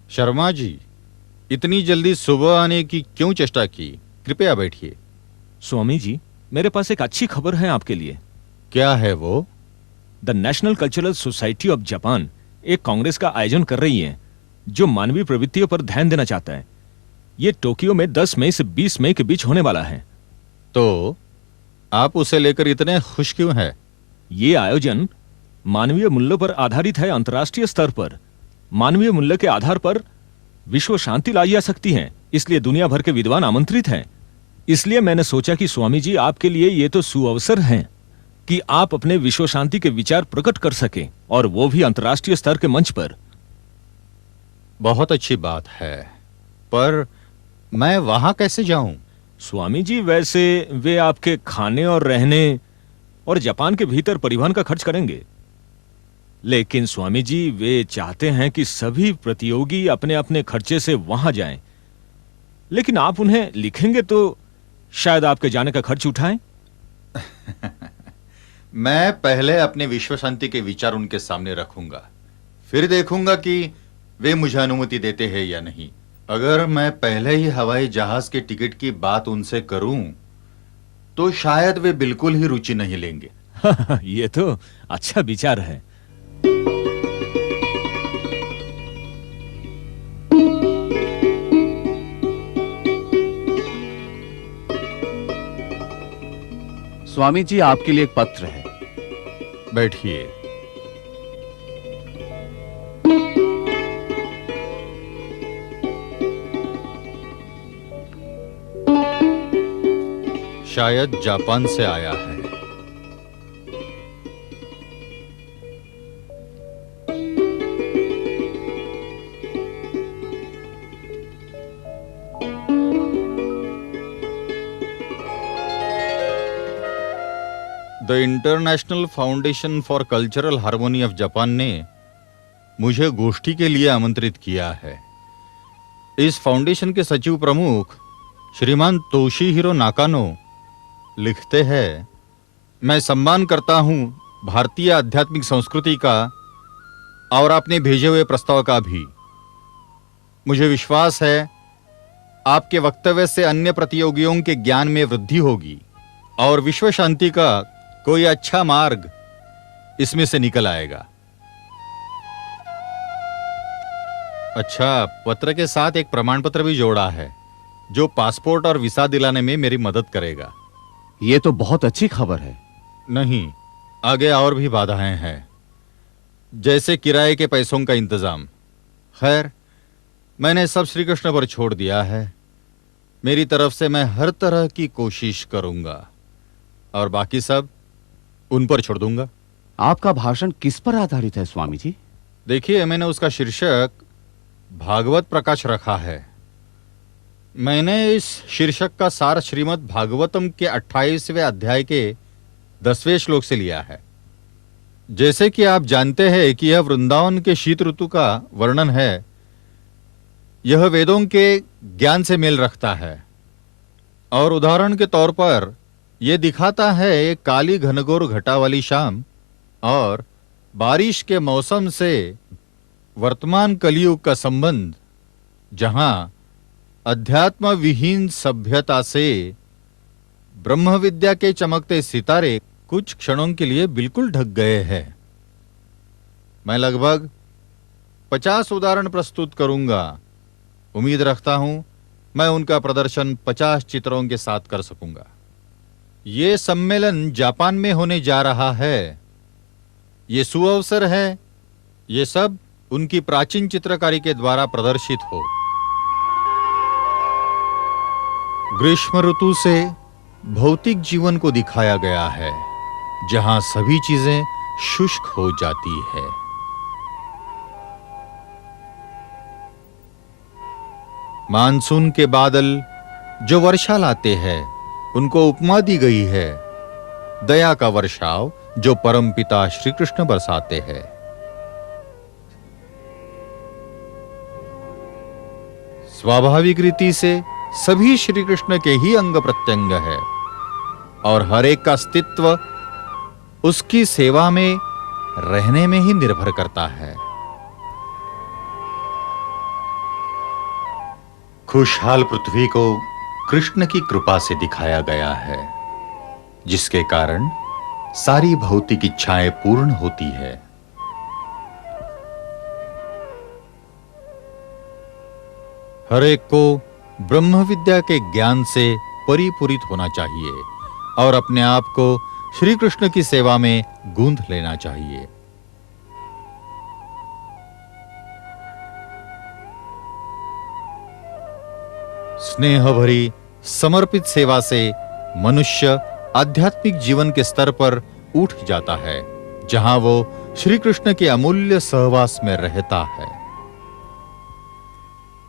शर्मा जी, इतनी जल्दी सुबह आने की क्यों चेष्टा की? कृपया बैठिए। स्वामी जी, मेरे पास एक अच्छी खबर है आपके लिए। क्या है वो? The national cultural society of Japan एक कांग्रेस का आयोजन कर रही है जो मानवीय प्रवृत्तियों पर ध्यान देना चाहता है। ये टोक्यो में 10 मई से 20 मई के बीच होने वाला है। तो आप उसे लेकर इतने खुश क्यों हैं? ये आयोजन मानवीय मूल्यों पर आधारित है। अंतर्राष्ट्रीय स्तर पर मानवीय मूल्य के आधार पर विश्व शांति लाई जा सकती है, इसलिए दुनिया भर के विद्वान आमंत्रित हैं। इसलिए मैंने सोचा कि स्वामी जी, आपके लिए ये तो सुअवसर है कि आप अपने विश्व शांति के विचार प्रकट कर सकें, और वो भी अंतर्राष्ट्रीय स्तर के मंच पर। बहुत अच्छी बात है, पर मैं वहां कैसे जाऊं? स्वामी जी, वैसे वे आपके खाने और रहने और जापान के भीतर परिवहन का खर्च करेंगे, लेकिन स्वामी जी वे चाहते हैं कि सभी प्रतियोगी अपने अपने खर्चे से वहां जाएं। लेकिन आप उन्हें लिखेंगे तो शायद आपके जाने का खर्च उठाएं। मैं पहले अपने विश्व शांति के विचार उनके सामने रखूंगा, फिर देखूंगा कि वे मुझे अनुमति देते हैं या नहीं। अगर मैं पहले ही हवाई जहाज के टिकट की बात उनसे करूं तो शायद वे बिल्कुल ही रुचि नहीं लेंगे। ये तो अच्छा विचार है। स्वामी जी, आपके लिए एक पत्र है। बैठिए। शायद जापान से आया है। The international foundation for cultural harmony of Japan ने मुझे गोष्ठी के लिए आमंत्रित किया है। इस फाउंडेशन के सचिव प्रमुख श्रीमान तोशीहिरो नाकानो लिखते हैं, मैं सम्मान करता हूं भारतीय आध्यात्मिक संस्कृति का और आपने भेजे हुए प्रस्ताव का भी। मुझे विश्वास है आपके वक्तव्य से अन्य प्रतियोगियों के ज्ञान में वृद्धि होगी और विश्व शांति का कोई अच्छा मार्ग इसमें से निकल आएगा। अच्छा, पत्र के साथ एक प्रमाण पत्र भी जोड़ा है जो पासपोर्ट और वीसा दिलाने में मेरी मदद करेगा। ये तो बहुत अच्छी खबर है। नहीं, आगे और भी बाधाएं हैं, जैसे किराए के पैसों का इंतजाम। खैर, मैंने सब श्री कृष्ण पर छोड़ दिया है। मेरी तरफ से मैं हर तरह की कोशिश करूंगा और बाकी सब उन पर छोड़ दूंगा। आपका भाषण किस पर आधारित है स्वामी जी? देखिए, मैंने उसका शीर्षक भागवत प्रकाश रखा है। मैंने इस शीर्षक का सार श्रीमद् भागवतम के 28वें अध्याय के 10वें श्लोक से लिया है। जैसे कि आप जानते हैं कि यह वृंदावन के शीत ऋतु का वर्णन है। यह वेदों के ज्ञान से मेल रखता है और उदाहरण के तौर पर यह दिखाता है एक काली घनघोर घटा वाली शाम और बारिश के मौसम से वर्तमान कलयुग का संबंध, जहां अध्यात्म विहीन सभ्यता से ब्रह्म विद्या के चमकते सितारे कुछ क्षणों के लिए बिल्कुल ढक गए हैं। मैं लगभग 50 उदाहरण प्रस्तुत करूंगा। उम्मीद रखता हूं मैं उनका प्रदर्शन 50 चित्रों के साथ कर सकूंगा। यह सम्मेलन जापान में होने जा रहा है। यह सुअवसर है ये सब उनकी प्राचीन चित्रकारी के द्वारा प्रदर्शित हो। ग्रीष्म ऋतु से भौतिक जीवन को दिखाया गया है, जहां सभी चीजें शुष्क हो जाती है। मानसून के बादल जो वर्षा लाते हैं, उनको उपमा दी गई है दया का वर्षाव जो परमपिता श्री कृष्ण बरसाते हैं। स्वाभाविक रीति से सभी श्री कृष्ण के ही अंग प्रत्यंग है और हर एक का अस्तित्व उसकी सेवा में रहने में ही निर्भर करता है। खुशहाल पृथ्वी को कृष्ण की कृपा से दिखाया गया है, जिसके कारण सारी भौतिक इच्छाएं पूर्ण होती है। हर एक को ब्रह्म विद्या के ज्ञान से परिपूरित होना चाहिए और अपने आप को श्री कृष्ण की सेवा में गूंथ लेना चाहिए। स्नेह भरी समर्पित सेवा से मनुष्य आध्यात्मिक जीवन के स्तर पर उठ जाता है, जहां वो श्री कृष्ण के अमूल्य सहवास में रहता है।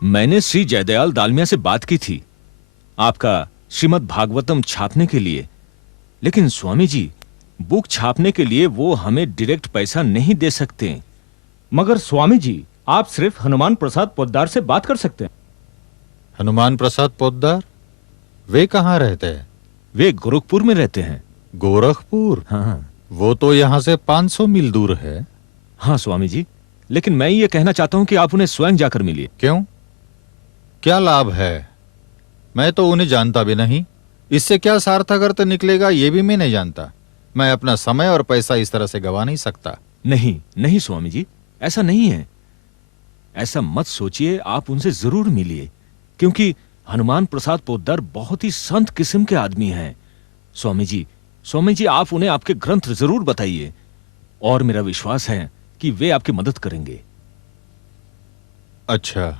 मैंने श्री जयदयाल दालमिया से बात की थी आपका श्रीमद् भागवतम छापने के लिए, लेकिन स्वामी जी बुक छापने के लिए वो हमें डायरेक्ट पैसा नहीं दे सकते। मगर स्वामी जी, आप सिर्फ हनुमान प्रसाद पोद्दार से बात कर सकते हैं। हनुमान प्रसाद पोद्दार? वे कहाँ रहते हैं? वे गोरखपुर में रहते हैं। गोरखपुर? हाँ। वो तो यहां से 500 मील दूर है। हाँ स्वामी जी, लेकिन मैं ये कहना चाहता हूं कि आप उन्हें स्वयं जाकर मिलिए। क्यों? क्या लाभ है? मैं तो उन्हें जानता भी नहीं। इससे क्या सार्थक अर्थ निकलेगा ये भी मैं नहीं जानता। मैं अपना समय और पैसा इस तरह से गवा नहीं सकता। नहीं नहीं स्वामी जी, ऐसा नहीं है। ऐसा मत सोचिए, आप उनसे जरूर मिलिए, क्योंकि हनुमान प्रसाद पोद्दार बहुत ही संत किस्म के आदमी हैं। स्वामी जी आप उन्हें आपके ग्रंथ जरूर बताइए और मेरा विश्वास है कि वे आपकी मदद करेंगे। अच्छा।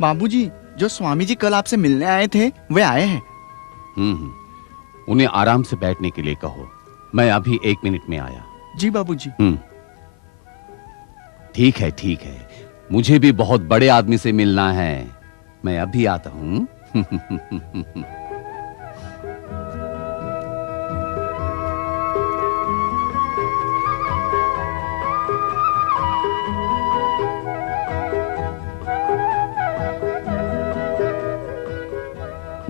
बाबूजी, जो स्वामी जी कल आपसे मिलने आए थे वे आए हैं। उन्हें आराम से बैठने के लिए कहो। मैं अभी 1 मिनट में आया। जी बाबूजी। ठीक है, मुझे भी बहुत बड़े आदमी से मिलना है। मैं अभी आता हूं।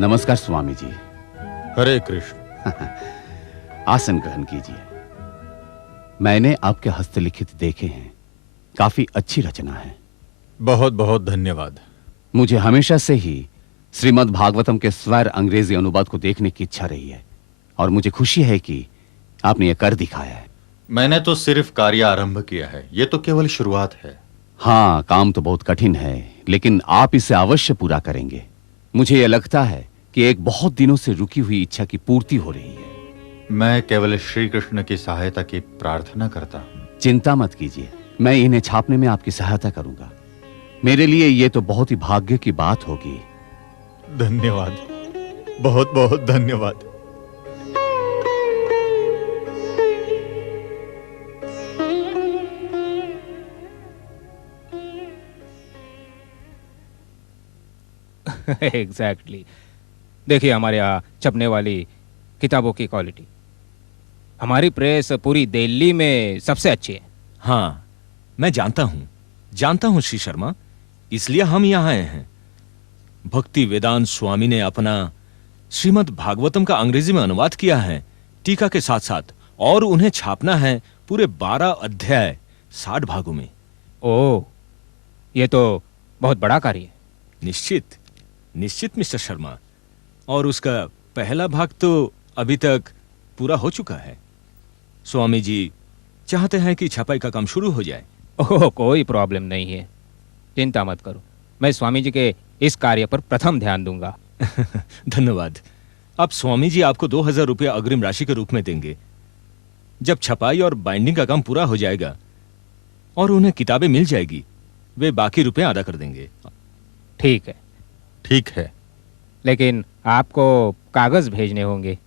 नमस्कार स्वामी जी। हरे कृष्ण। आसन ग्रहण कीजिए। मैंने आपके हस्तलिखित देखे हैं, काफी अच्छी रचना है। बहुत बहुत धन्यवाद। मुझे हमेशा से ही श्रीमद् भागवतम के स्वर अंग्रेजी अनुवाद को देखने की इच्छा रही है और मुझे खुशी है कि आपने यह कर दिखाया है। मैंने तो सिर्फ कार्य आरंभ किया है, यह तो केवल शुरुआत है। हाँ, काम तो बहुत कठिन है, लेकिन आप इसे अवश्य पूरा करेंगे। मुझे यह लगता है कि एक बहुत दिनों से रुकी हुई इच्छा की पूर्ति हो रही है। मैं केवल श्री कृष्ण की सहायता की प्रार्थना करता हूं। चिंता मत कीजिए, मैं इन्हें छापने में आपकी सहायता करूंगा। मेरे लिए यह तो बहुत ही भाग्य की बात होगी। धन्यवाद, बहुत बहुत धन्यवाद। एग्जैक्टली। देखिए हमारे यहाँ छपने वाली किताबों की क्वालिटी, हमारी प्रेस पूरी दिल्ली में सबसे अच्छी है। हाँ, मैं जानता हूं श्री शर्मा, इसलिए हम यहाँ आए हैं। भक्ति वेदांत स्वामी ने अपना श्रीमद् भागवतम का अंग्रेजी में अनुवाद किया है टीका के साथ साथ, और उन्हें छापना है पूरे 12 अध्याय 60 भागों में। ओह, ये तो बहुत बड़ा कार्य है। निश्चित मिस्टर शर्मा, और उसका पहला भाग तो अभी तक पूरा हो चुका है। स्वामी जी चाहते हैं कि छपाई का काम शुरू हो जाए। ओह, कोई प्रॉब्लम नहीं है, चिंता मत करो। मैं स्वामी जी के इस कार्य पर प्रथम ध्यान दूंगा। धन्यवाद। अब स्वामी जी आपको 2000 रुपया अग्रिम राशि के रूप में देंगे। जब छपाई और बाइंडिंग का काम पूरा हो जाएगा और उन्हें किताबें मिल जाएगी, वे बाकी रुपए अदा कर देंगे। ठीक है। ठीक है। लेकिन आपको कागज भेजने होंगे।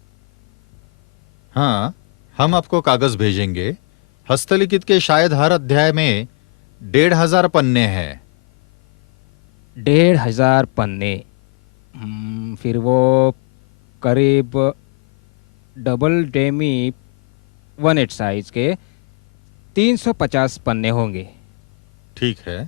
हाँ, हम आपको कागज भेजेंगे। हस्तलिखित के शायद हर अध्याय में 1500 पन्ने हैं। 1500 पन्ने। फिर वो करीब डबल डेमी 1/8 साइज के 350 पन्ने होंगे। ठीक है।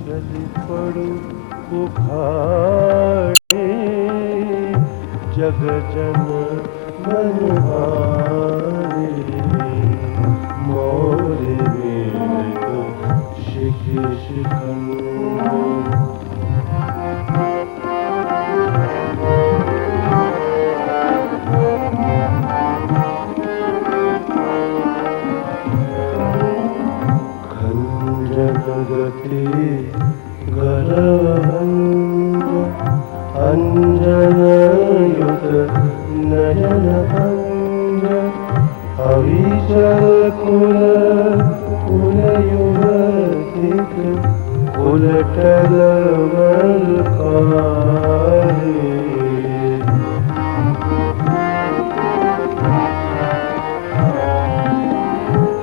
चली पड़ू उखाड़े जग जन मनहारे मोरे मेरे तो शिकन गति गरभंज अंजनयुत नयन भंज अविचल कुल कुलयुगतिक कुलटल मलकारे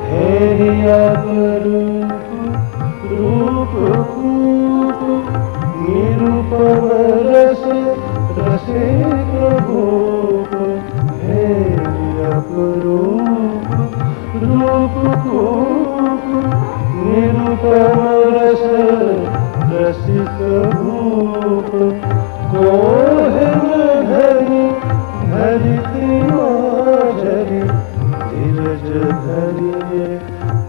हेरिया रूप खूप निरूपम रस रसिक भूप हे अपरूप रूप खूप निरूपम रस रसिक भूप कोहन धरि धरित्री माझरी धीरज धरिए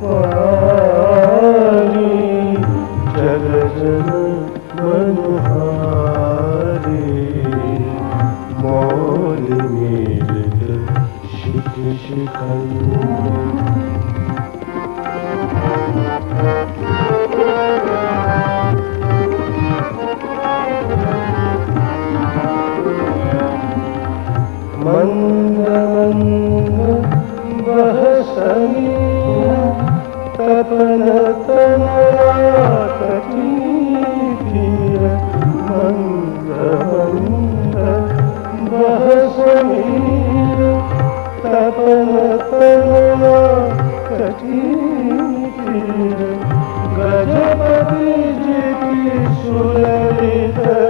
पारी जग जन मनहारी मोल मिलत शिख शिखन मंद मंद बह समीर तपन तनया कटी तीर मंद मंद बह समीर तपन तनया कटी तीर गजपति जी की सुललितयति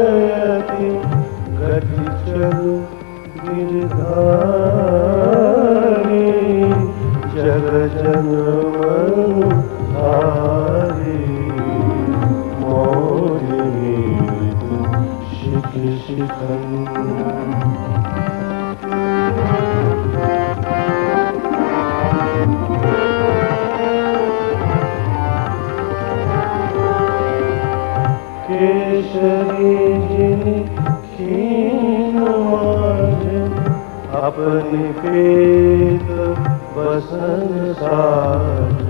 गति चलु गिरधारी जग जन मनहारी मोरि मीत शिख शिखन केसरी जिनि खीन माज अपनी पेट बसन साज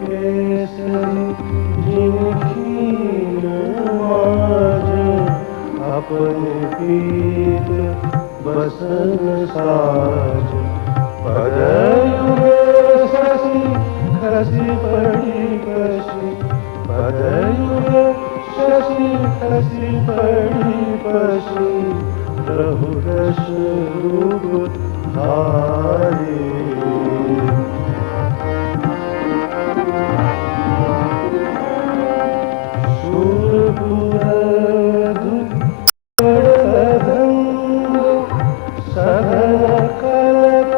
केसरी जिनि खीन माज अपनी पेट बसन साज पदयुग शशि खसी पड़ी कशी पदयुग शशि खसी पड़ी पशी प्रभु दश रूप धारे शूरपुर धंग सघन कनक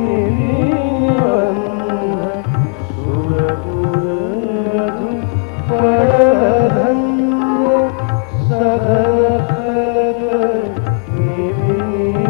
निबंध शूरपुर धंग सघन कनक निबंध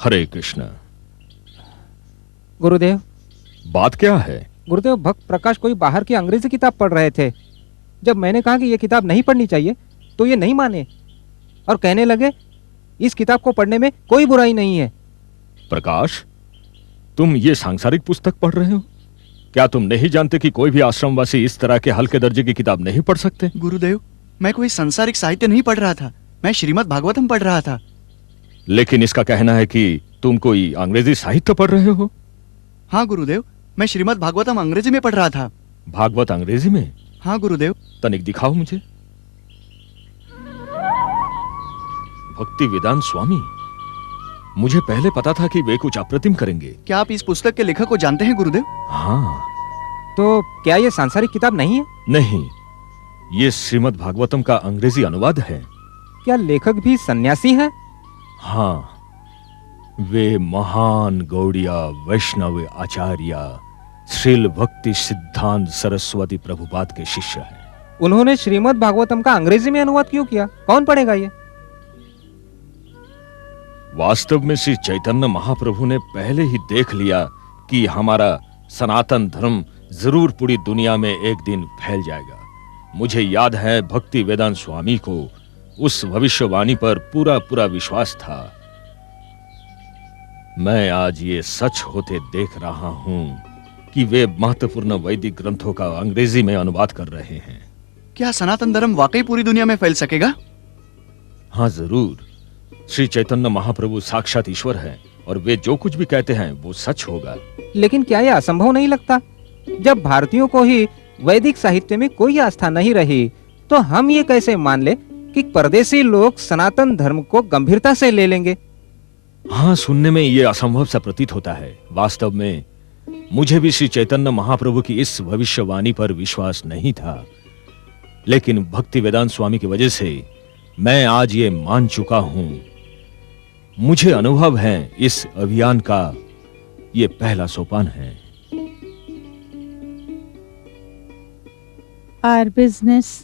हरे कृष्ण। गुरुदेव, बात क्या है? गुरुदेव, भक्त प्रकाश कोई बाहर की अंग्रेजी किताब पढ़ रहे थे। जब मैंने कहा कि ये किताब नहीं पढ़नी चाहिए तो ये नहीं माने और कहने लगे इस किताब को पढ़ने में कोई बुराई नहीं है। प्रकाश, तुम ये सांसारिक पुस्तक पढ़ रहे हो? क्या तुम नहीं जानते कि कोई भी आश्रमवासी इस तरह के हल्के दर्जे की किताब नहीं पढ़ सकते? गुरुदेव, मैं कोई संसारिक साहित्य नहीं पढ़ रहा था, मैं श्रीमद् भागवतम पढ़ रहा था। लेकिन इसका कहना है कि तुम कोई अंग्रेजी साहित्य पढ़ रहे हो? हाँ गुरुदेव, मैं श्रीमद् भागवतम अंग्रेजी में पढ़ रहा था। भागवत अंग्रेजी में? हाँ गुरुदेव। तनिक दिखाओ मुझे। भक्ति वेदांत स्वामी, मुझे पहले पता था कि वे कुछ अप्रतिम करेंगे। क्या आप इस पुस्तक के लेखक को जानते हैं गुरुदेव? हाँ। तो क्या ये सांसारिक किताब नहीं है? नहीं, ये श्रीमद् भागवतम का अंग्रेजी अनुवाद है। क्या लेखक भी सन्यासी हैं? हाँ, वे महान गौड़िया वैष्णव आचार्य श्रील भक्ति सिद्धांत सरस्वती प्रभुपाद के शिष्य हैं। उन्होंने श्रीमद् भागवतम का अंग्रेजी में अनुवाद क्यों किया? कौन पढ़ेगा ये? वास्तव में श्री चैतन्य महाप्रभु ने पहले ही देख लिया कि हमारा सनातन धर्म जरूर पूरी दुनिया में एक दिन फैल जाएगा। मुझे याद है भक्ति वेदांत स्वामी को उस भविष्यवाणी पर पूरा पूरा विश्वास था। मैं आज ये सच होते देख रहा हूं कि वे महत्वपूर्ण वैदिक ग्रंथों का अंग्रेजी में अनुवाद कर रहे हैं। क्या सनातन धर्म वाकई पूरी दुनिया में फैल सकेगा? हाँ जरूर। श्री चैतन्य महाप्रभु साक्षात ईश्वर हैं और वे जो कुछ भी कहते हैं वो सच होगा। लेकिन क्या यह असंभव नहीं लगता? जब भारतीयों को ही वैदिक साहित्य में कोई आस्था नहीं रही तो हम ये कैसे मान ले कि परदेशी लोग सनातन धर्म को गंभीरता से ले लेंगे? हाँ, सुनने में ये असंभव सा प्रतीत होता है। वास्तव में मुझे भी श्री चैतन्य महाप्रभु की इस भविष्यवाणी पर विश्वास नहीं था, लेकिन भक्ति वेदांत स्वामी की वजह से मैं आज ये मान चुका हूं। मुझे अनुभव है इस अभियान का ये पहला सोपान है। Our business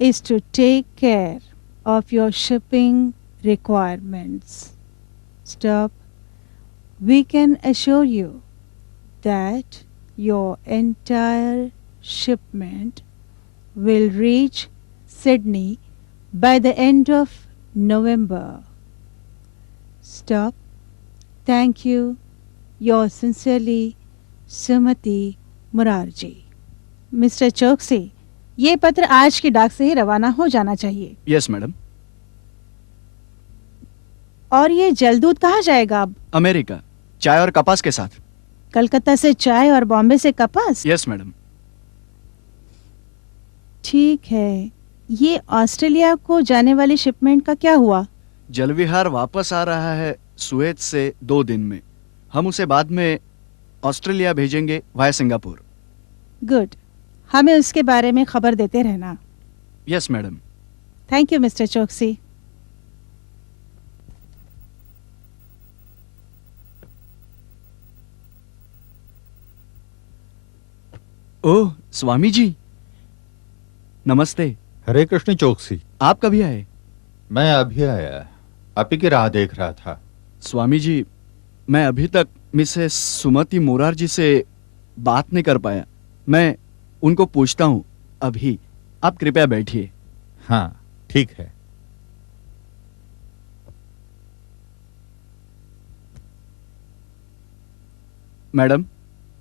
is to take care of your shipping requirements. Stop. We can assure you that your entire shipment will reach Sydney by the end of November. Stop. Thank you. Yours sincerely, Sumati Murarji. Mr. Choksi, ये पत्र आज की डाक से ही रवाना हो जाना चाहिए। Yes madam. और ये जलदूत कहाँ जाएगा अब? अमेरिका, चाय और कपास के साथ। कलकत्ता से चाय और बॉम्बे से कपास? Yes madam. ठीक है, ये ऑस्ट्रेलिया को जाने वाली शिपमेंट का क्या हुआ? जलविहार वापस आ रहा है सुएज से 2 दिन में। हम उसे बाद में ऑस्ट्रेलिया भेजेंगे वाया सिंगापुर। गुड, हमें उसके बारे में खबर देते रहना। Yes madam. Thank you mister चौकसी। ओह स्वामी जी, नमस्ते। हरे कृष्ण चौकसी। आप कभी आए? मैं अभी आया, आप ही की राह देख रहा था। स्वामी जी, मैं अभी तक मिसेस सुमति मुरारजी से बात नहीं कर पाया। मैं उनको पूछता हूँ अभी। आप कृपया बैठिए। हाँ ठीक है। मैडम,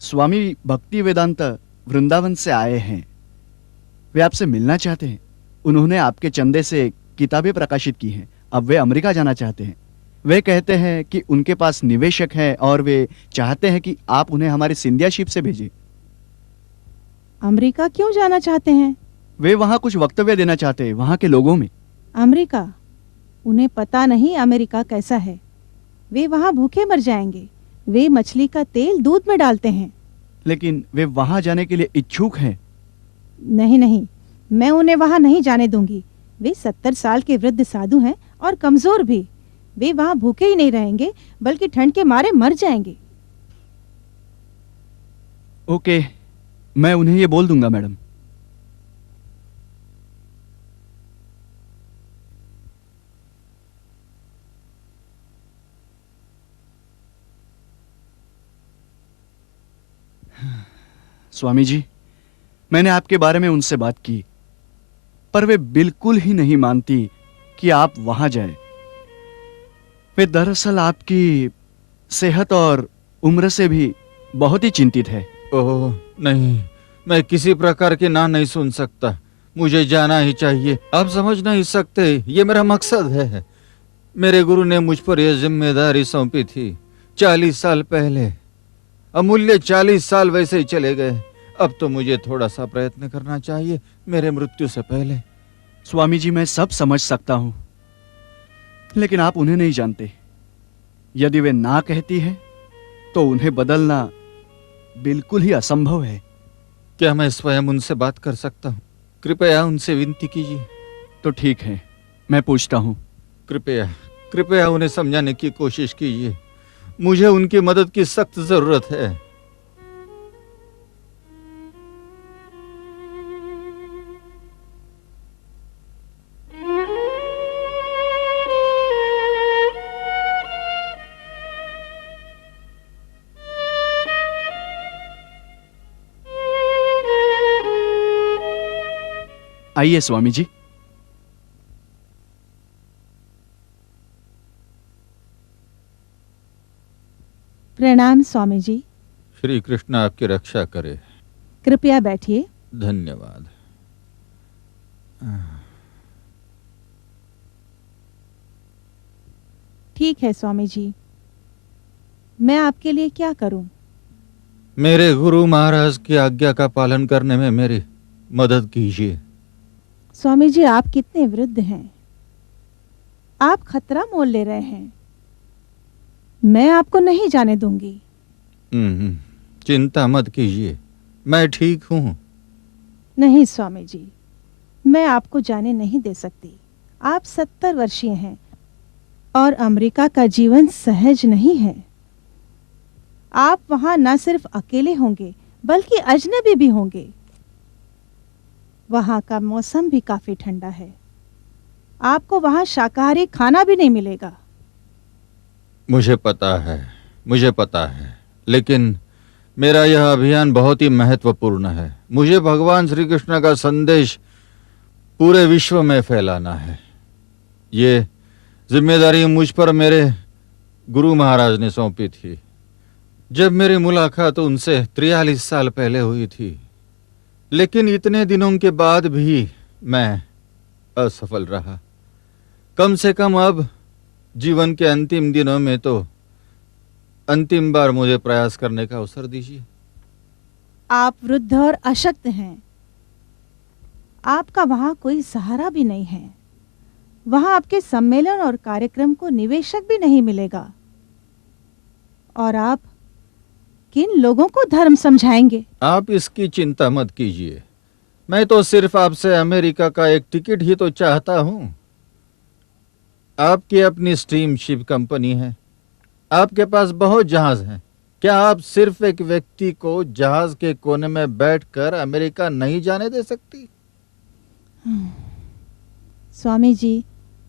स्वामी भक्ति वेदांत वृंदावन से आए हैं। वे आपसे मिलना चाहते हैं। उन्होंने आपके चंदे से किताबें प्रकाशित की हैं। अब वे अमेरिका जाना चाहते हैं। वे कहते हैं कि उनके पास निवेशक हैं और वे चाहते हैं कि आप उन्हें हमारी सिंधिया शिप से भेजें। अमेरिका क्यों जाना चाहते हैं? वे वहाँ कुछ वक्तव्य देना चाहते हैं वहाँ के लोगों में। अमेरिका? उन्हें पता नहीं अमेरिका कैसा है। वे वहाँ भूखे मर जाएंगे। वे मछली का तेल दूध में डालते हैं। लेकिन वे वहाँ जाने के लिए इच्छुक हैं। नहीं नहीं, मैं उन्हें वहाँ नहीं जाने दूंगी। वे 70 साल के वृद्ध साधु हैं और कमजोर भी। वे वहाँ भूखे ही नहीं रहेंगे बल्कि ठंड के मारे मर जाएंगे। ओके, मैं उन्हें ये बोल दूंगा मैडम। स्वामी जी, मैंने आपके बारे में उनसे बात की, पर वे बिल्कुल ही नहीं मानती कि आप वहां जाएं। वे दरअसल आपकी सेहत और उम्र से भी बहुत ही चिंतित है। ओह नहीं, मैं किसी प्रकार की ना नहीं सुन सकता। मुझे जाना ही चाहिए। आप समझ नहीं सकते, ये मेरा मकसद है। मेरे गुरु ने मुझ पर यह जिम्मेदारी सौंपी थी 40 साल पहले। अमूल्य 40 साल वैसे ही चले गए। अब तो मुझे थोड़ा सा प्रयत्न करना चाहिए मेरे मृत्यु से पहले। स्वामी जी, मैं सब समझ सकता हूं, लेकिन आप उन्हें नहीं जानते। यदि वे ना कहती है तो उन्हें बदलना बिल्कुल ही असंभव है। क्या मैं स्वयं उनसे बात कर सकता हूँ? कृपया उनसे विनती कीजिए। तो ठीक है, मैं पूछता हूँ। कृपया कृपया उन्हें समझाने की कोशिश कीजिए। मुझे उनकी मदद की सख्त जरूरत है। आइए स्वामी जी। प्रणाम स्वामी जी। श्री कृष्ण आपकी रक्षा करे। कृपया बैठिए। धन्यवाद। ठीक है स्वामी जी, मैं आपके लिए क्या करूं? मेरे गुरु महाराज की आज्ञा का पालन करने में मेरी मदद कीजिए। स्वामी जी, आप कितने वृद्ध हैं। आप खतरा मोल ले रहे हैं। मैं आपको नहीं जाने दूंगी। चिंता मत कीजिए, मैं ठीक हूं। नहीं स्वामी जी, मैं आपको जाने नहीं दे सकती। आप 70 वर्षीय हैं और अमेरिका का जीवन सहज नहीं है। आप वहां न सिर्फ अकेले होंगे बल्कि अजनबी भी होंगे। वहां का मौसम भी काफी ठंडा है। आपको वहां शाकाहारी खाना भी नहीं मिलेगा। मुझे पता है, लेकिन मेरा यह अभियान बहुत ही महत्वपूर्ण है। मुझे भगवान श्री कृष्ण का संदेश पूरे विश्व में फैलाना है। ये जिम्मेदारी मुझ पर मेरे गुरु महाराज ने सौंपी थी जब मेरी मुलाकात उनसे 43 साल पहले हुई थी। लेकिन इतने दिनों के बाद भी मैं असफल रहा। कम से कम अब जीवन के अंतिम दिनों में तो अंतिम बार मुझे प्रयास करने का अवसर दीजिए। आप वृद्ध और अशक्त हैं। आपका वहां कोई सहारा भी नहीं है। वहां आपके सम्मेलन और कार्यक्रम को निवेशक भी नहीं मिलेगा। और आप किन लोगों को धर्म समझाएंगे? आप इसकी चिंता मत कीजिए। मैं तो सिर्फ आपसे अमेरिका का एक टिकट ही तो चाहता हूं। आपकी अपनी स्टीमशिप कंपनी है, आपके पास बहुत जहाज हैं। क्या आप सिर्फ एक व्यक्ति को जहाज के कोने में बैठकर अमेरिका नहीं जाने दे सकती? स्वामी जी,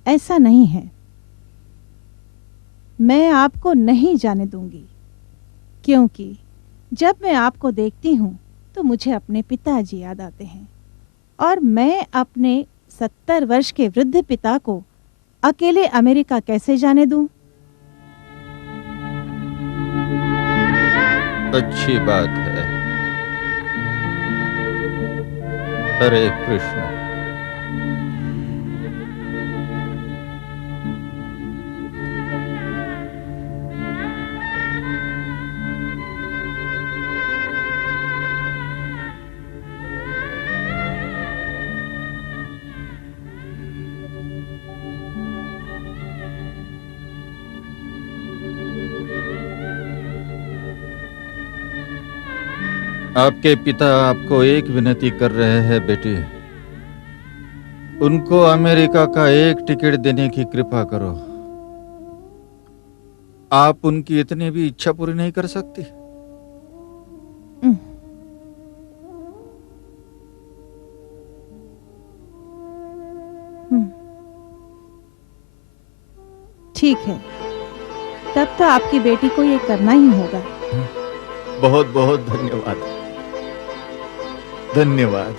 ऐसा नहीं है। मैं आपको नहीं जाने दूंगी, क्योंकि जब मैं आपको देखती हूँ तो मुझे अपने पिताजी याद आते हैं, और मैं अपने 70 वर्ष के वृद्ध पिता को अकेले अमेरिका कैसे जाने दूं? अच्छी बात है। हरे कृष्ण। आपके पिता आपको एक विनती कर रहे हैं बेटी, उनको अमेरिका का एक टिकट देने की कृपा करो। आप उनकी इतनी भी इच्छा पूरी नहीं कर सकती? ठीक है, तब तो आपकी बेटी को ये करना ही होगा। बहुत बहुत धन्यवाद। धन्यवाद।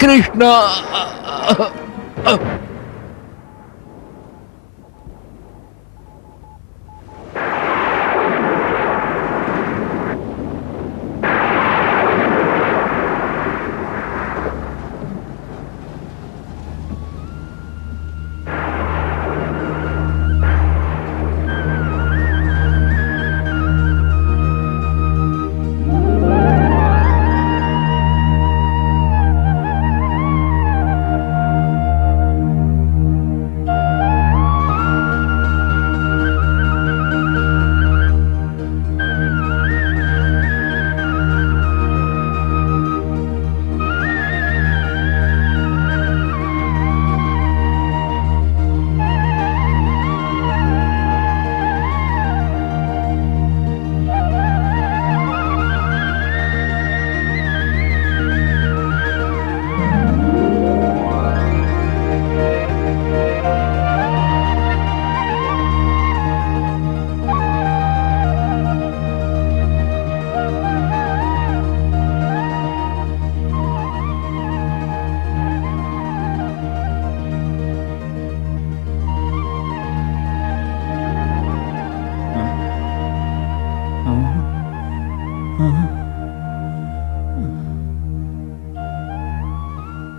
कृष्ण।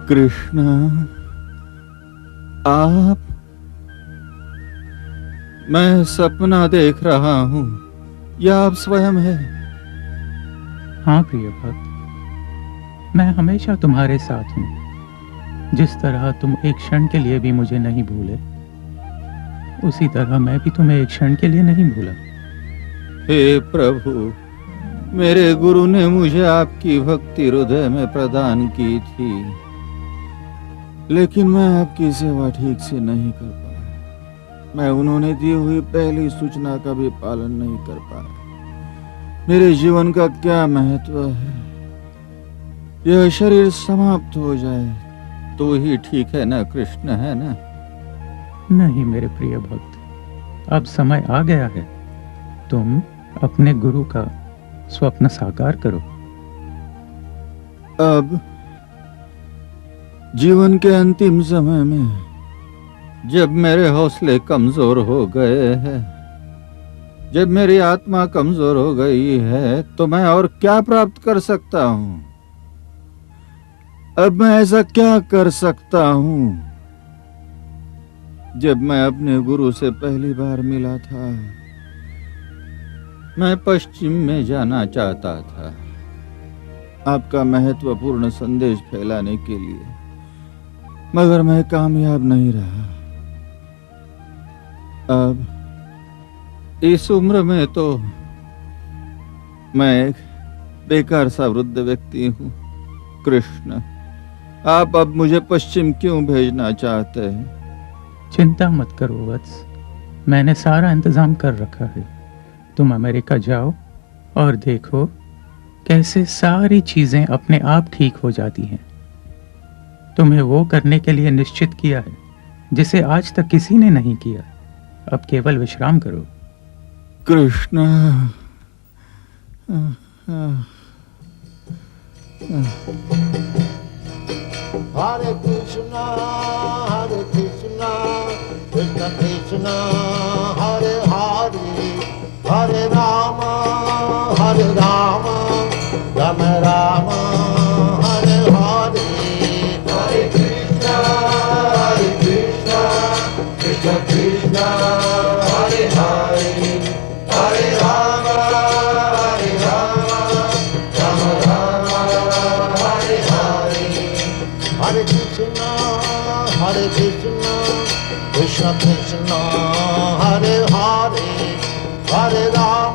कृष्ण, आप, मैं सपना देख रहा हूं या आप स्वयं है? हाँ प्रिय भक्त, मैं हमेशा तुम्हारे साथ हूँ। जिस तरह तुम एक क्षण के लिए भी मुझे नहीं भूले, उसी तरह मैं भी तुम्हें एक क्षण के लिए नहीं भूला। हे प्रभु, मेरे गुरु ने मुझे आपकी भक्ति हृदय में प्रदान की थी, लेकिन मैं आपकी सेवा ठीक से नहीं कर पाया। मैं उन्होंने दी हुई पहली सूचना का भी पालन नहीं कर पाया। मेरे जीवन का क्या महत्व है? यह शरीर समाप्त हो जाए तो ही ठीक है ना कृष्ण, है ना? नहीं मेरे प्रिय भक्त, अब समय आ गया है। तुम अपने गुरु का स्वप्न साकार करो। अब जीवन के अंतिम समय में जब मेरे हौसले कमजोर हो गए हैं, जब मेरी आत्मा कमजोर हो गई है, तो मैं और क्या प्राप्त कर सकता हूं? अब मैं ऐसा क्या कर सकता हूं? जब मैं अपने गुरु से पहली बार मिला था, मैं पश्चिम में जाना चाहता था आपका महत्वपूर्ण संदेश फैलाने के लिए, मगर मैं कामयाब नहीं रहा। अब इस उम्र में तो मैं एक बेकार सा वृद्ध व्यक्ति हूँ। कृष्ण, आप अब मुझे पश्चिम क्यों भेजना चाहते हैं? चिंता मत करो वत्स, मैंने सारा इंतजाम कर रखा है। तुम अमेरिका जाओ और देखो कैसे सारी चीजें अपने आप ठीक हो जाती हैं। तुम्हें वो करने के लिए निश्चित किया है जिसे आज तक किसी ने नहीं किया। अब केवल विश्राम करो। कृष्ण, हरे कृष्णा कृष्ण कृष्ण हरे हरे, हरे राम राम राम हरे हरे। हरे कृष्णा कृष्ण कृष्ण हरे हरे, हरे राम राम राम हरे हरे। हरे कृष्णा कृष्ण कृष्ण हरे हरे, हरे राम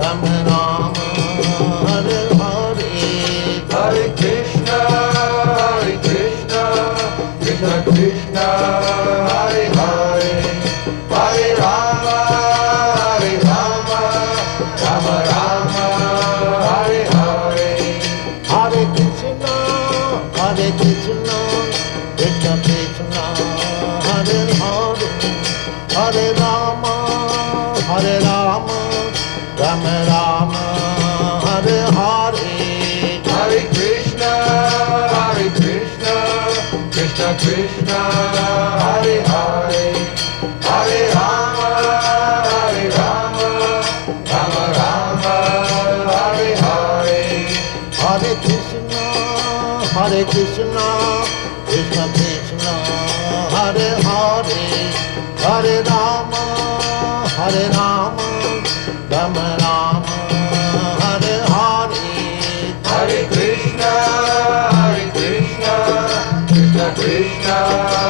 राम राम हरे हरे। हरे कृष्ण कृष्ण कृष्ण हरे हरे, हरे राम राम राम हरे हरे। हरे कृष्ण कृष्ण कृष्ण हरे हरे, हरे Ram Krishna Krishna Hare Hare Hare Rama Hare Rama Rama Rama Hare Hare Hare Krishna Krishna Krishna Hare Hare Hare Rama Rama Rama Hare Hare Hare Krishna Krishna Krishna